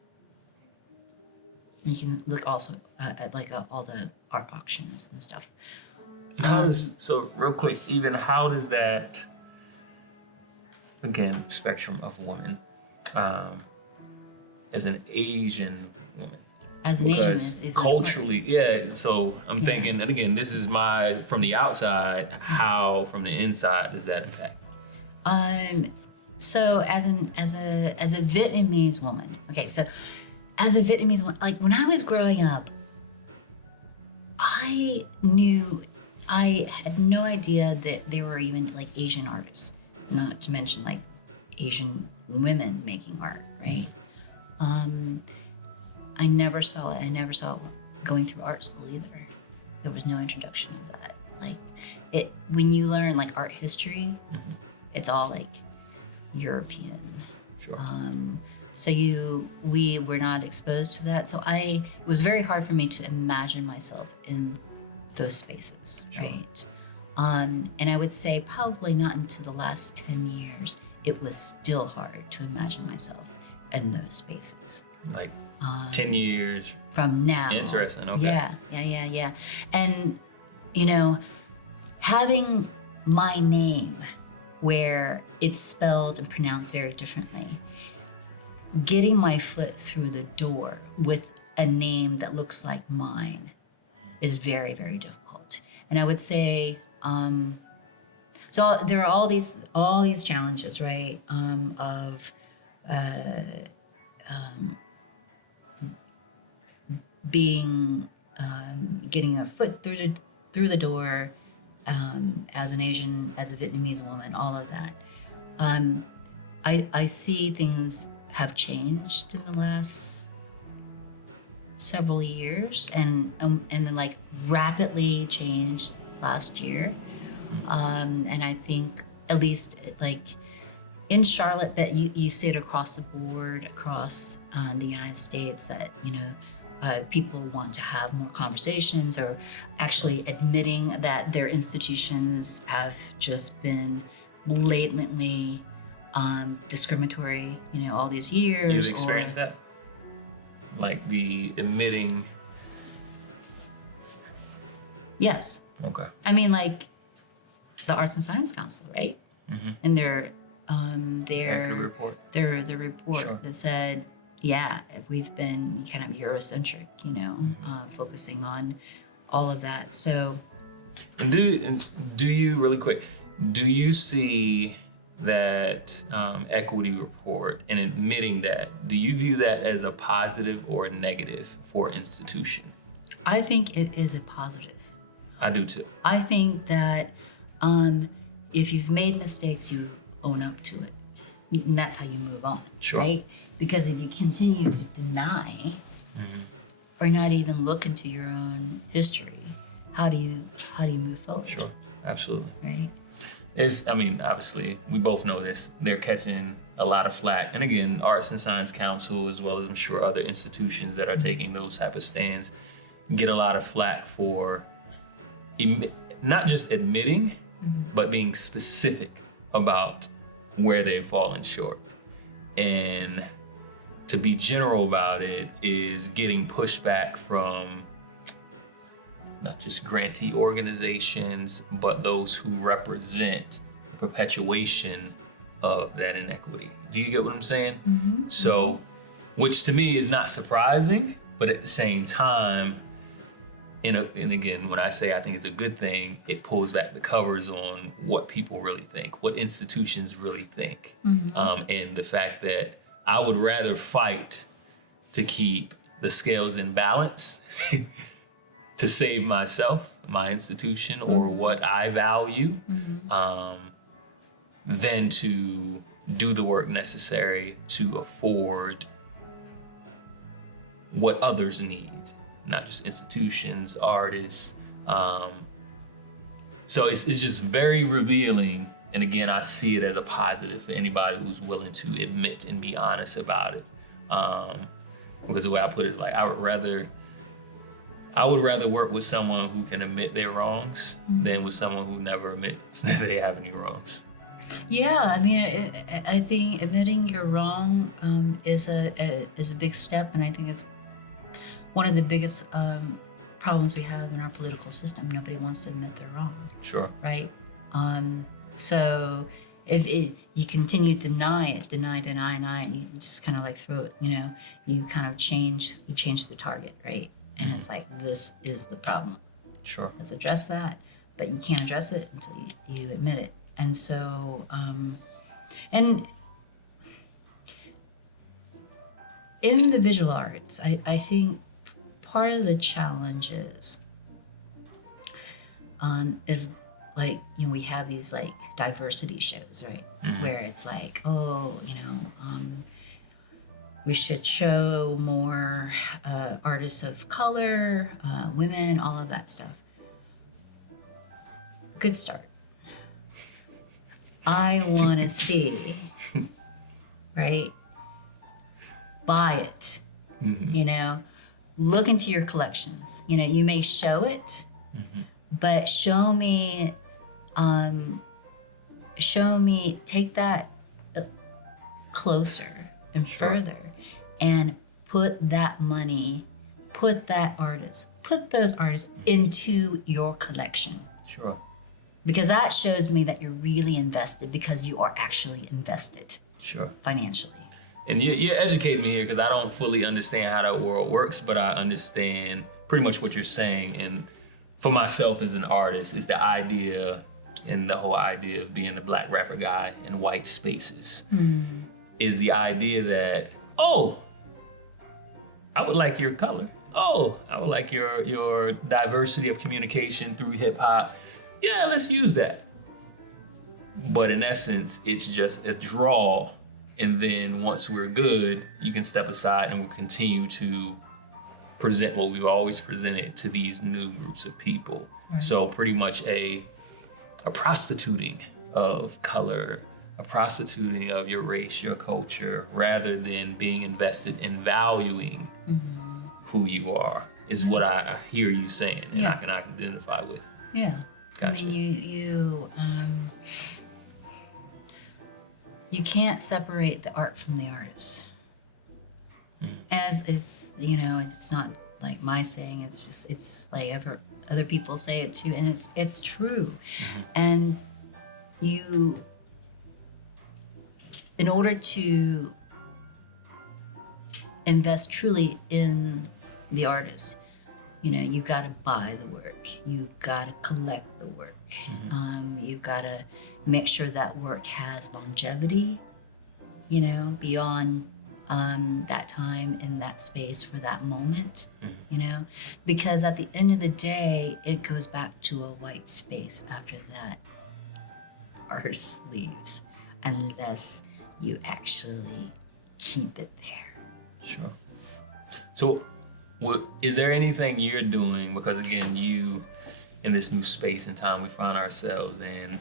You can look also at like all the art auctions and stuff. So real quick, even how does that, again, spectrum of women, as an Asian woman? As an Asian, Because is culturally, yeah. So I'm thinking, and again, this is from the outside. How from the inside does that impact? So as a Vietnamese woman, okay. So as a Vietnamese woman, like when I was growing up, I had no idea that there were even like Asian artists, not to mention like Asian women making art, right? I never saw it. I never saw it going through art school either. There was no introduction of that. Like when you learn like art history, it's all like European. Sure. So we were not exposed to that. So it was very hard for me to imagine myself in those spaces, Sure. right? And I would say probably not until the last 10 years, it was still hard to imagine myself in those spaces. Like 10 years from now. Interesting. Okay. Yeah. And having my name where it's spelled and pronounced very differently, getting my foot through the door with a name that looks like mine is very, very difficult. And I would say, so there are all these challenges, right? Of getting a foot through the door as an Asian, as a Vietnamese woman, all of that. I see things have changed in the last several years, and then like rapidly changed last year. And I think at least like in Charlotte, but you see it across the board, across the United States, that people want to have more conversations, or actually admitting that their institutions have just been blatantly discriminatory, all these years. You've experienced that? Like the admitting? Yes. Okay. I mean, like the Arts and Science Council, right? Mm-hmm. And their report. Their report Sure. that said, yeah, we've been kind of Eurocentric, focusing on all of that. So, And do you really quick? Do you see that equity report and admitting that? Do you view that as a positive or a negative for institution? I think it is a positive. I do too. I think that if you've made mistakes, you own up to it. And that's how you move on, Sure. right? Because if you continue to deny or not even look into your own history, how do you move forward? Sure, absolutely. Right? Obviously, we both know this. They're catching a lot of flack. And again, Arts and Science Council, as well as I'm sure other institutions that are taking those type of stands, get a lot of flack for not just admitting, but being specific about where they've fallen short. And to be general about it is getting pushback from not just grantee organizations, but those who represent the perpetuation of that inequity. Do you get what I'm saying? Mm-hmm. So, which to me is not surprising, but at the same time, and again, when I say I think it's a good thing, it pulls back the covers on what people really think, what institutions really think. And the fact that I would rather fight to keep the scales in balance to save myself, my institution, or what I value, than to do the work necessary to afford what others need. Not just institutions, artists. So it's just very revealing And again, I see it as a positive for anybody who's willing to admit and be honest about it. Because the way I put it is like, I would rather work with someone who can admit their wrongs than with someone who never admits that they have any wrongs. Yeah, I mean, I think admitting you're wrong is a big step, and I think it's one of the biggest problems we have in our political system. Nobody wants to admit they're wrong. Sure. Right. So if you continue to deny it, and you just kind of like throw it, you kind of change the target, right? And it's like, this is the problem. Sure. Let's address that, but you can't address it until you admit it. And so, and in the visual arts, I think part of the challenge is like, we have these like diversity shows, right? Where it's like, we should show more artists of color, women, all of that stuff. Good start. I want to see, right? Buy it, look into your collections. You may show it, but show me, take that closer and further, and put those artists into your collection. Sure. Because that shows me that you're really invested, because you are actually invested. Sure. Financially. And you educate me here, because I don't fully understand how that world works, but I understand pretty much what you're saying. And for myself as an artist, is the idea, and the whole idea of being the black rapper guy in white spaces, is the idea that, I would like your color. I would like your diversity of communication through hip hop. Yeah, let's use that. But in essence, it's just a draw. And then once we're good, you can step aside and we'll continue to present what we've always presented to these new groups of people. Right. So pretty much a prostituting of color, a prostituting of your race, your culture, rather than being invested in valuing who you are, is what I hear you saying, and I can identify with. Yeah. Gotcha. I mean, you can't separate the art from the artist. As it's, it's not like my saying, it's like other people say it too, and it's true. And in order to invest truly in the artist, you've got to buy the work. You've got to collect the work. You've got to make sure that work has longevity, beyond that time in that space for that moment, because at the end of the day, it goes back to a white space after that artist leaves, unless you actually keep it there. Sure. So, is there anything you're doing, because again, you, in this new space and time we find ourselves in,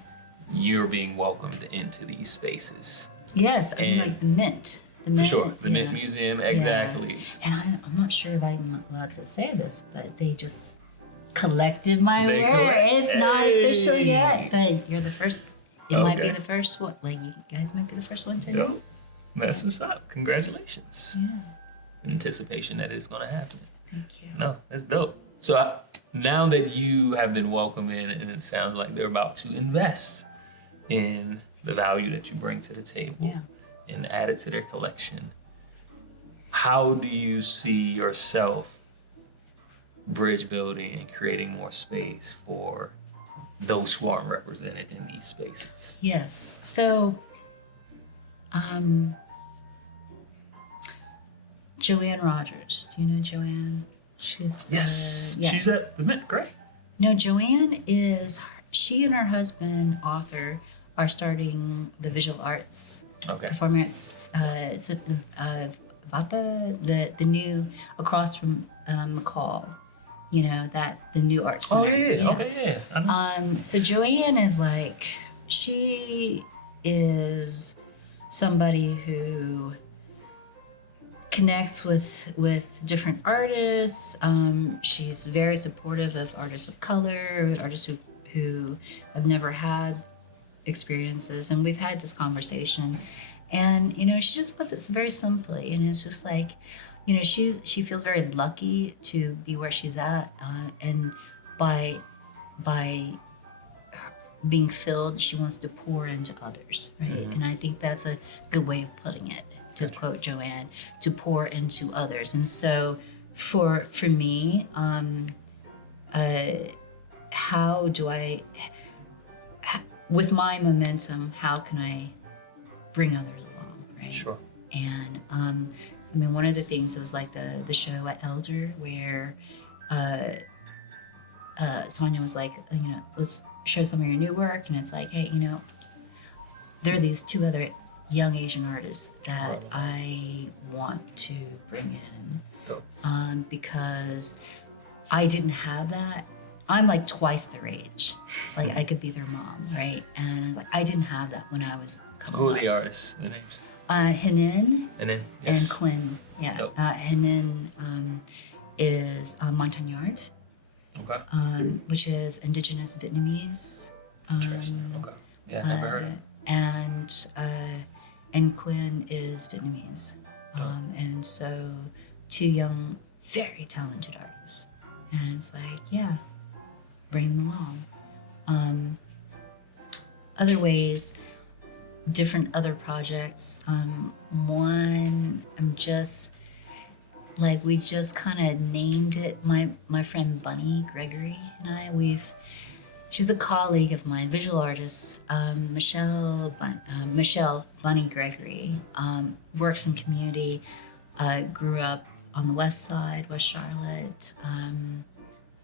you're being welcomed into these spaces? Yes, I mean, like the Mint. For sure, the Mint Museum, exactly. Yeah. And I'm not sure if I'm allowed to say this, but they just collected my work. It's not official yet, but you're the first. It might be the first one. Like, you guys might be the first one to do it. That's what's up. Congratulations. Yeah. In anticipation that it's going to happen. Thank you. No, that's dope. So now that you have been welcomed in, and it sounds like they're about to invest in the value that you bring to the table and add it to their collection, how do you see yourself bridge building and creating more space for those who aren't represented in these spaces? Yes. So, Joanne Rogers. Do you know Joanne? She's yes. She's at the Mint, great. No, Joanne she and her husband, author, are starting the visual arts, performing arts, Vata, the new, across from McCall, the new art center. Oh, yeah. Okay, yeah. So Joanne is like she is somebody who connects with different artists. She's very supportive of artists of color, artists who have never had experiences, and we've had this conversation. And she just puts it very simply, and it's just like, she feels very lucky to be where she's at, and by being filled, she wants to pour into others, right? Mm-hmm. And I think that's a good way of putting it, to quote Joanne, to pour into others. And so for me, how do I, with my momentum, how can I bring others along, right? Sure. And one of the things, it was like the show at Elder, where Sonia was like, let's show some of your new work, and it's like, hey, there are these two other young Asian artists that I want to bring in, because I didn't have that. I'm like twice their age, like I could be their mom, right? And like I didn't have that when I was coming Who up. are the artists? The names? Henin Yes. and Quinn. Yeah. Dope. Henin is Montagnard, Okay. which is indigenous Vietnamese. Interesting. Okay. Yeah, never heard of it. And Quinn is Vietnamese. And so two young, very talented artists. And it's like, yeah, bring them along. Other ways, different other projects. One, we just kind of named it. My friend Bunny Gregory and I, she's a colleague of mine, visual artist, Michelle Bunny Gregory, works in community, grew up on the west side, West Charlotte,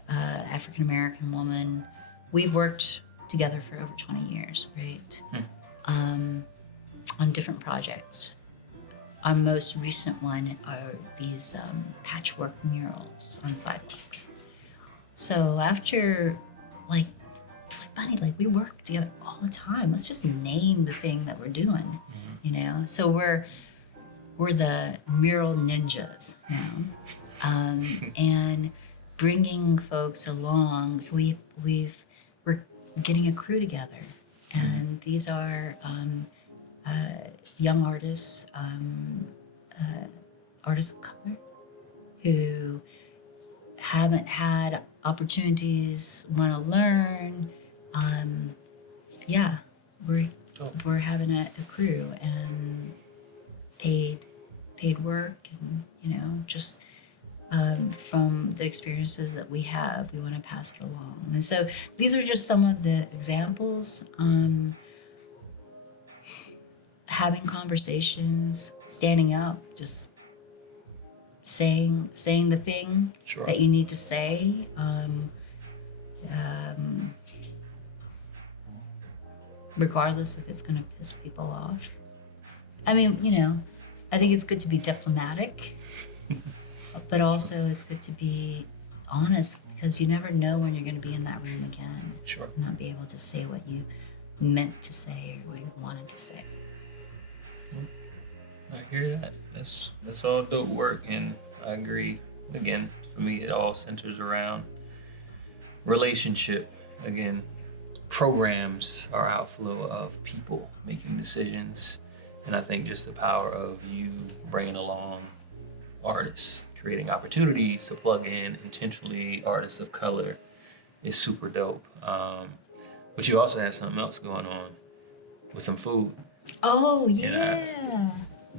African-American woman. We've worked together for over 20 years, right? On different projects. Our most recent one are these patchwork murals on sidewalks. So after, Bunny, we work together all the time. Let's just name the thing that we're doing, So we're the mural ninjas now, and bringing folks along. So we're getting a crew together, and these are young artists, artists of color who haven't had opportunities, want to learn. We're having a crew and paid work, and just from the experiences that we have, we want to pass it along. And so these are just some of the examples. Having conversations, standing up, just saying the thing that you need to say. Regardless if it's going to piss people off. I think it's good to be diplomatic, but also it's good to be honest, because you never know when you're going to be in that room again. Sure. And not be able to say what you meant to say or what you wanted to say. I hear that. That's all dope work, and I agree. Again, for me, it all centers around relationship. Again, programs are outflow of people making decisions, and I think just the power of you bringing along artists, creating opportunities to plug in intentionally artists of color is super dope. But you also have something else going on with some food. Oh, yeah.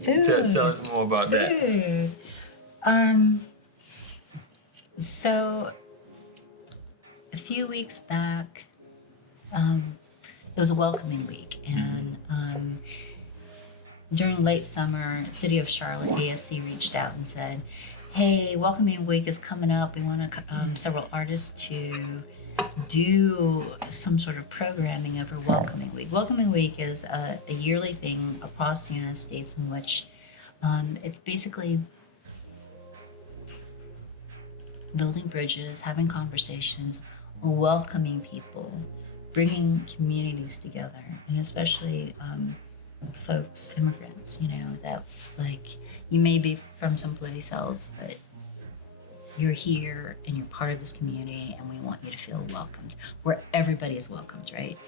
Food. Tell us more about that. So a few weeks back, it was a welcoming week, and during late summer, City of Charlotte ASC reached out and said, hey, welcoming week is coming up. We want several artists to do some sort of programming over Welcoming Week. Welcoming Week is a yearly thing across the United States in which it's basically building bridges, having conversations, welcoming people bringing communities together, and especially folks, immigrants, that like you may be from someplace else, but you're here and you're part of this community, and we want you to feel welcomed, where everybody is welcomed, right?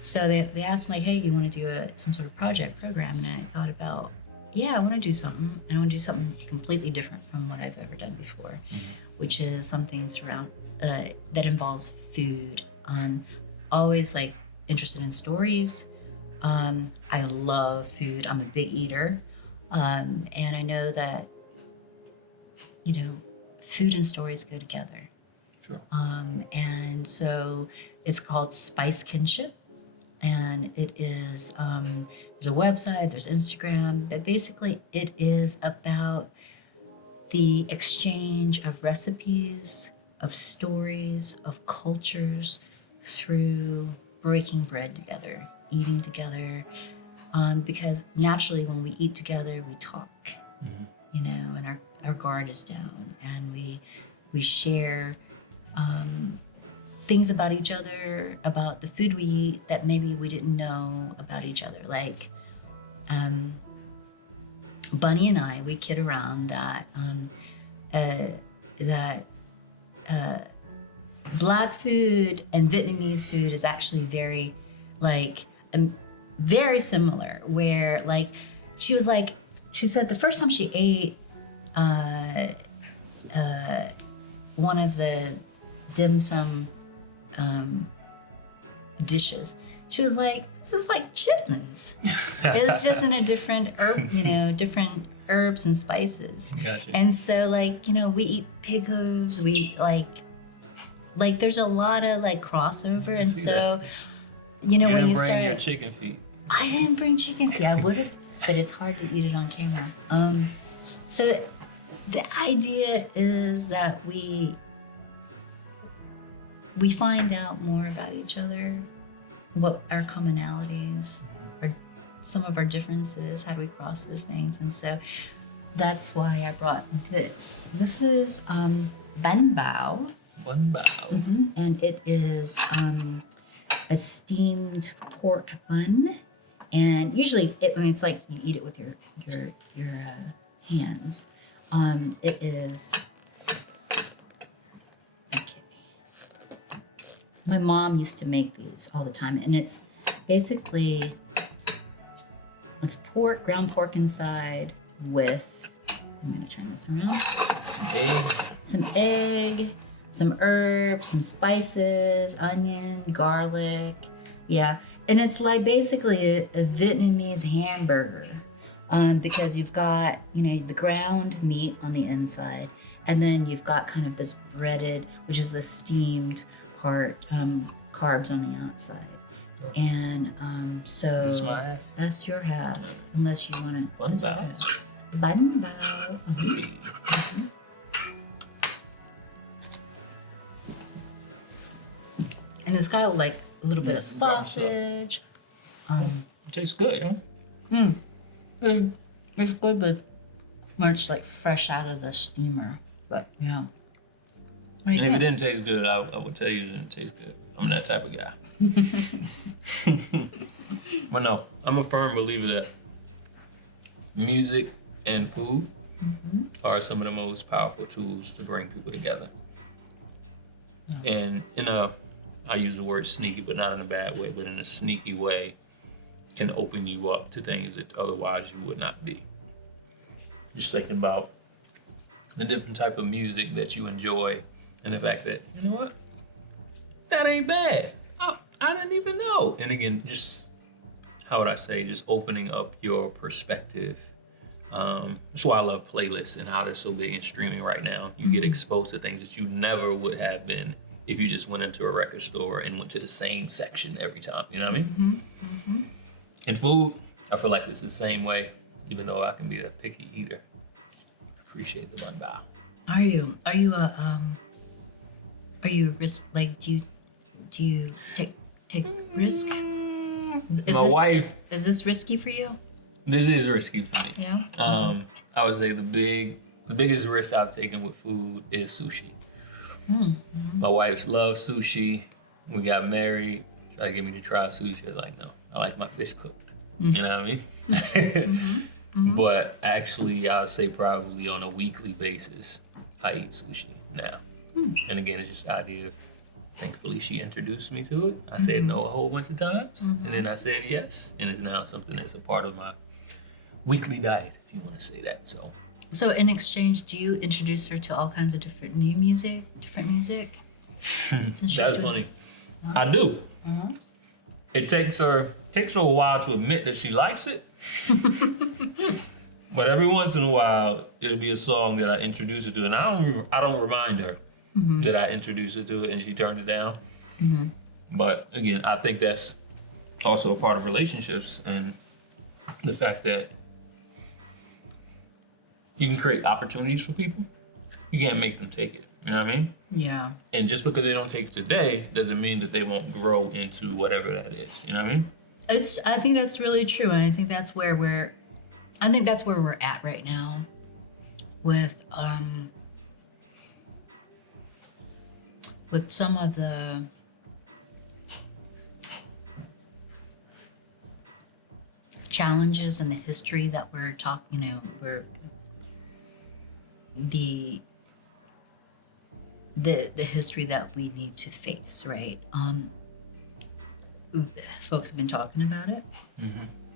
So they asked me, like, hey, you want to do some sort of program? And I thought about, yeah, I want to do something, and I want to do something completely different from what I've ever done before, which is something that involves food. I'm always like interested in stories. I love food. I'm a big eater, and I know that food and stories go together. Sure. And so it's called Spice Kinship. And it is, there's a website, there's Instagram, but basically it is about the exchange of recipes, of stories, of cultures through breaking bread together, eating together. Because naturally when we eat together, we talk, and our guard is down, and we share things about each other, about the food we eat that maybe we didn't know about each other. Like Bunny and I, we kid around that Black food and Vietnamese food is actually very very similar. Where like she said the first time she ate one of the dim sum dishes, she was like, this is like chitlins. It's just in a different herb, different herbs and spices. Gotcha. And so we eat pig hooves, we like there's a lot of like crossover. And so when you start your chicken feet. I didn't bring chicken feet. I would have, but it's hard to eat it on camera. So the idea is that we find out more about each other, what our commonalities, some of our differences, how do we cross those things. And so that's why I brought this. This is bun bao. Bun bao. And it is a steamed pork bun. And usually, it's like you eat it with your hands. It is. My mom used to make these all the time, and it's basically pork, ground pork inside with. I'm gonna turn this around. Some egg, some herbs, some spices, onion, garlic. Yeah, and it's like basically a Vietnamese hamburger, because you've got the ground meat on the inside, and then you've got kind of this breaded, which is the steamed part, carbs on the outside. And so that's your half, unless you want to. Bun bao. Bun bao. And it's got like a little bit of sausage. It tastes good, huh? It's good, but much like fresh out of the steamer. But yeah. And if it didn't taste good, I would tell you it didn't taste good. I'm that type of guy. But no, I'm a firm believer that music and food are some of the most powerful tools to bring people together. And I use the word sneaky, but not in a bad way, but in a sneaky way, can open you up to things that otherwise you would not be. Just thinking about the different type of music that you enjoy, and the fact that, you know what, that ain't bad. I didn't even know. And again, just, how would I say, just opening up your perspective. That's why I love playlists and how they're so big in streaming right now. You get exposed to things that you never would have been if you just went into a record store and went to the same section every time. You know what I mean? And food, I feel like it's the same way, even though I can be a picky eater. Appreciate the bun bao. Are you a risk, like do you take risk? Wife. Is this risky for you? This is risky for me. Yeah. I would say the biggest risk I've taken with food is sushi. My wife loves sushi. We got married. try to get me to try sushi. I was like, no, I like my fish cooked. You know what I mean? But actually, I'll say probably on a weekly basis, I eat sushi now. And again, it's just the idea of, thankfully, she introduced me to it. I said no a whole bunch of times, and then I said yes, and it's now something that's a part of my weekly diet, if you want to say that. So in exchange, do you introduce her to all kinds of different music? That's funny. I do. It takes her a while to admit that she likes it. But every once in a while, it'll be a song that I introduce her to, and I don't remind her that I introduced her to it, and she turned it down. But again, I think that's also a part of relationships, and the fact that you can create opportunities for people. You can't make them take it. You know what I mean? Yeah. And just because they don't take it today doesn't mean that they won't grow into whatever that is. You know what I mean? I think that's really true, and I think that's where we're at right now with some of the challenges and the history that we're talking, we're the history that we need to face, right? Folks have been talking about it.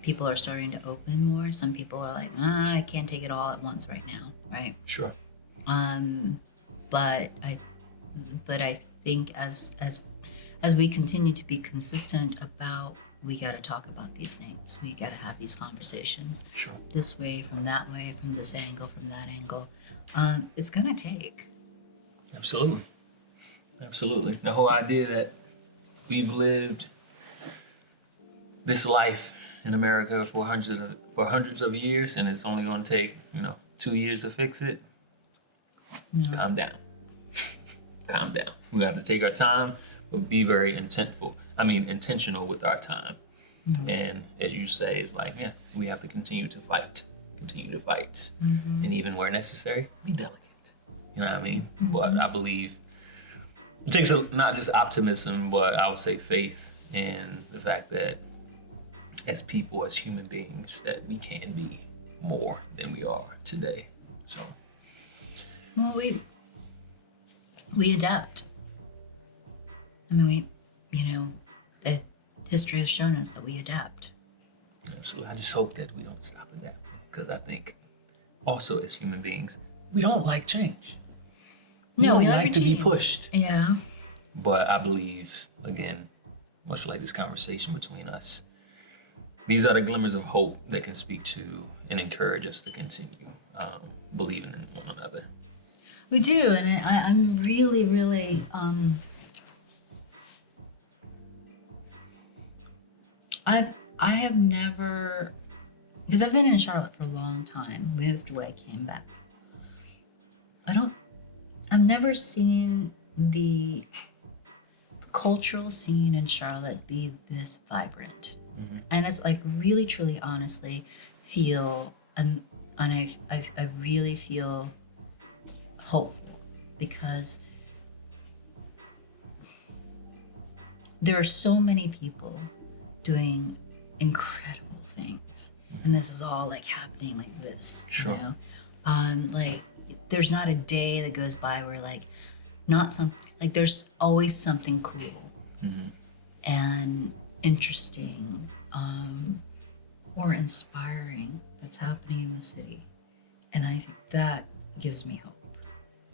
People are starting to open more. Some people are like, I can't take it all at once right now, right? Sure. But I think as we continue to be consistent about, we got to talk about these things. We got to have these conversations. Sure. This way, from that way, from this angle, from that angle. It's gonna take. Absolutely. The whole idea that we've lived this life in America for hundreds of years, and it's only going to take 2 years to fix it. No. Calm down. We got to take our time, but be very intentional with our time. And as you say, it's like, we have to continue to fight, and even where necessary, be delicate. You know what I mean? But I believe it takes not just optimism, but I would say faith in the fact that as people, as human beings, that we can be more than we are today. So, well, we adapt. I mean, the history has shown us that we adapt. Absolutely. I just hope that we don't stop adapting, because I think also as human beings, we don't like change. We don't like to be pushed. Yeah. But I believe, again, much like this conversation between us, these are the glimmers of hope that can speak to and encourage us to continue believing in one another. We do, and I'm really, really, I have never, because I've been in Charlotte for a long time, moved away, came back. I've never seen the cultural scene in Charlotte be this vibrant. And it's like really, truly, honestly feel, and I really feel hopeful, because there are so many people doing incredible things, and this is all like happening like this. Sure. Like there's not a day that goes by where there's always something cool and interesting or inspiring that's happening in the city, and I think that gives me hope.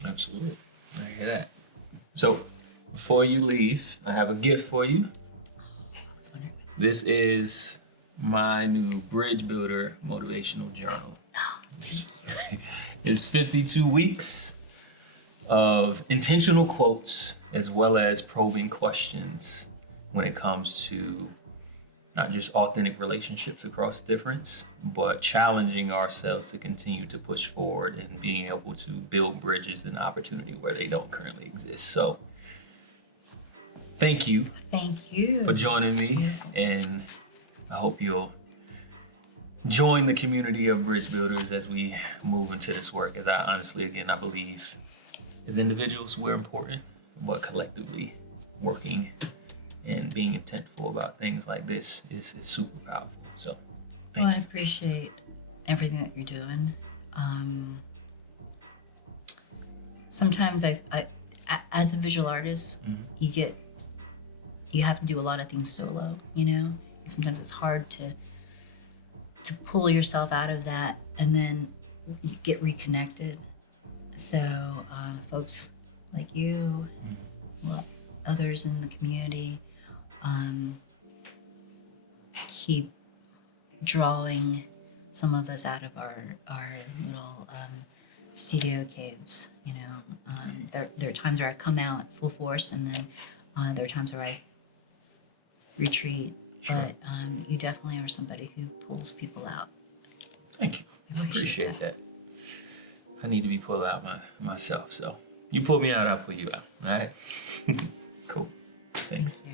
Absolutely. I hear that. So before you leave, I have a gift for you. This is my new Bridge Builder motivational journal. It's 52 weeks of intentional quotes as well as probing questions when it comes to not just authentic relationships across difference, but challenging ourselves to continue to push forward and being able to build bridges and opportunity where they don't currently exist. So thank you for joining me, and I hope you'll join the community of bridge builders as we move into this work. As I honestly, again, I believe as individuals we're important, but collectively working and being intentful about things like this is super powerful. So, thank Well, you. I appreciate everything that you're doing. Sometimes as a visual artist, you have to do a lot of things solo, you know? Sometimes it's hard to pull yourself out of that and then you get reconnected. So folks like you, well, others in the community, keep drawing some of us out of our little studio caves, you know. There are times where I come out full force, and then there are times where I retreat. Sure. But you definitely are somebody who pulls people out. Thank you. I Appreciate that. I need to be pulled out myself. So you pull me out, I'll pull you out. All right. Cool. Thanks. Thank you.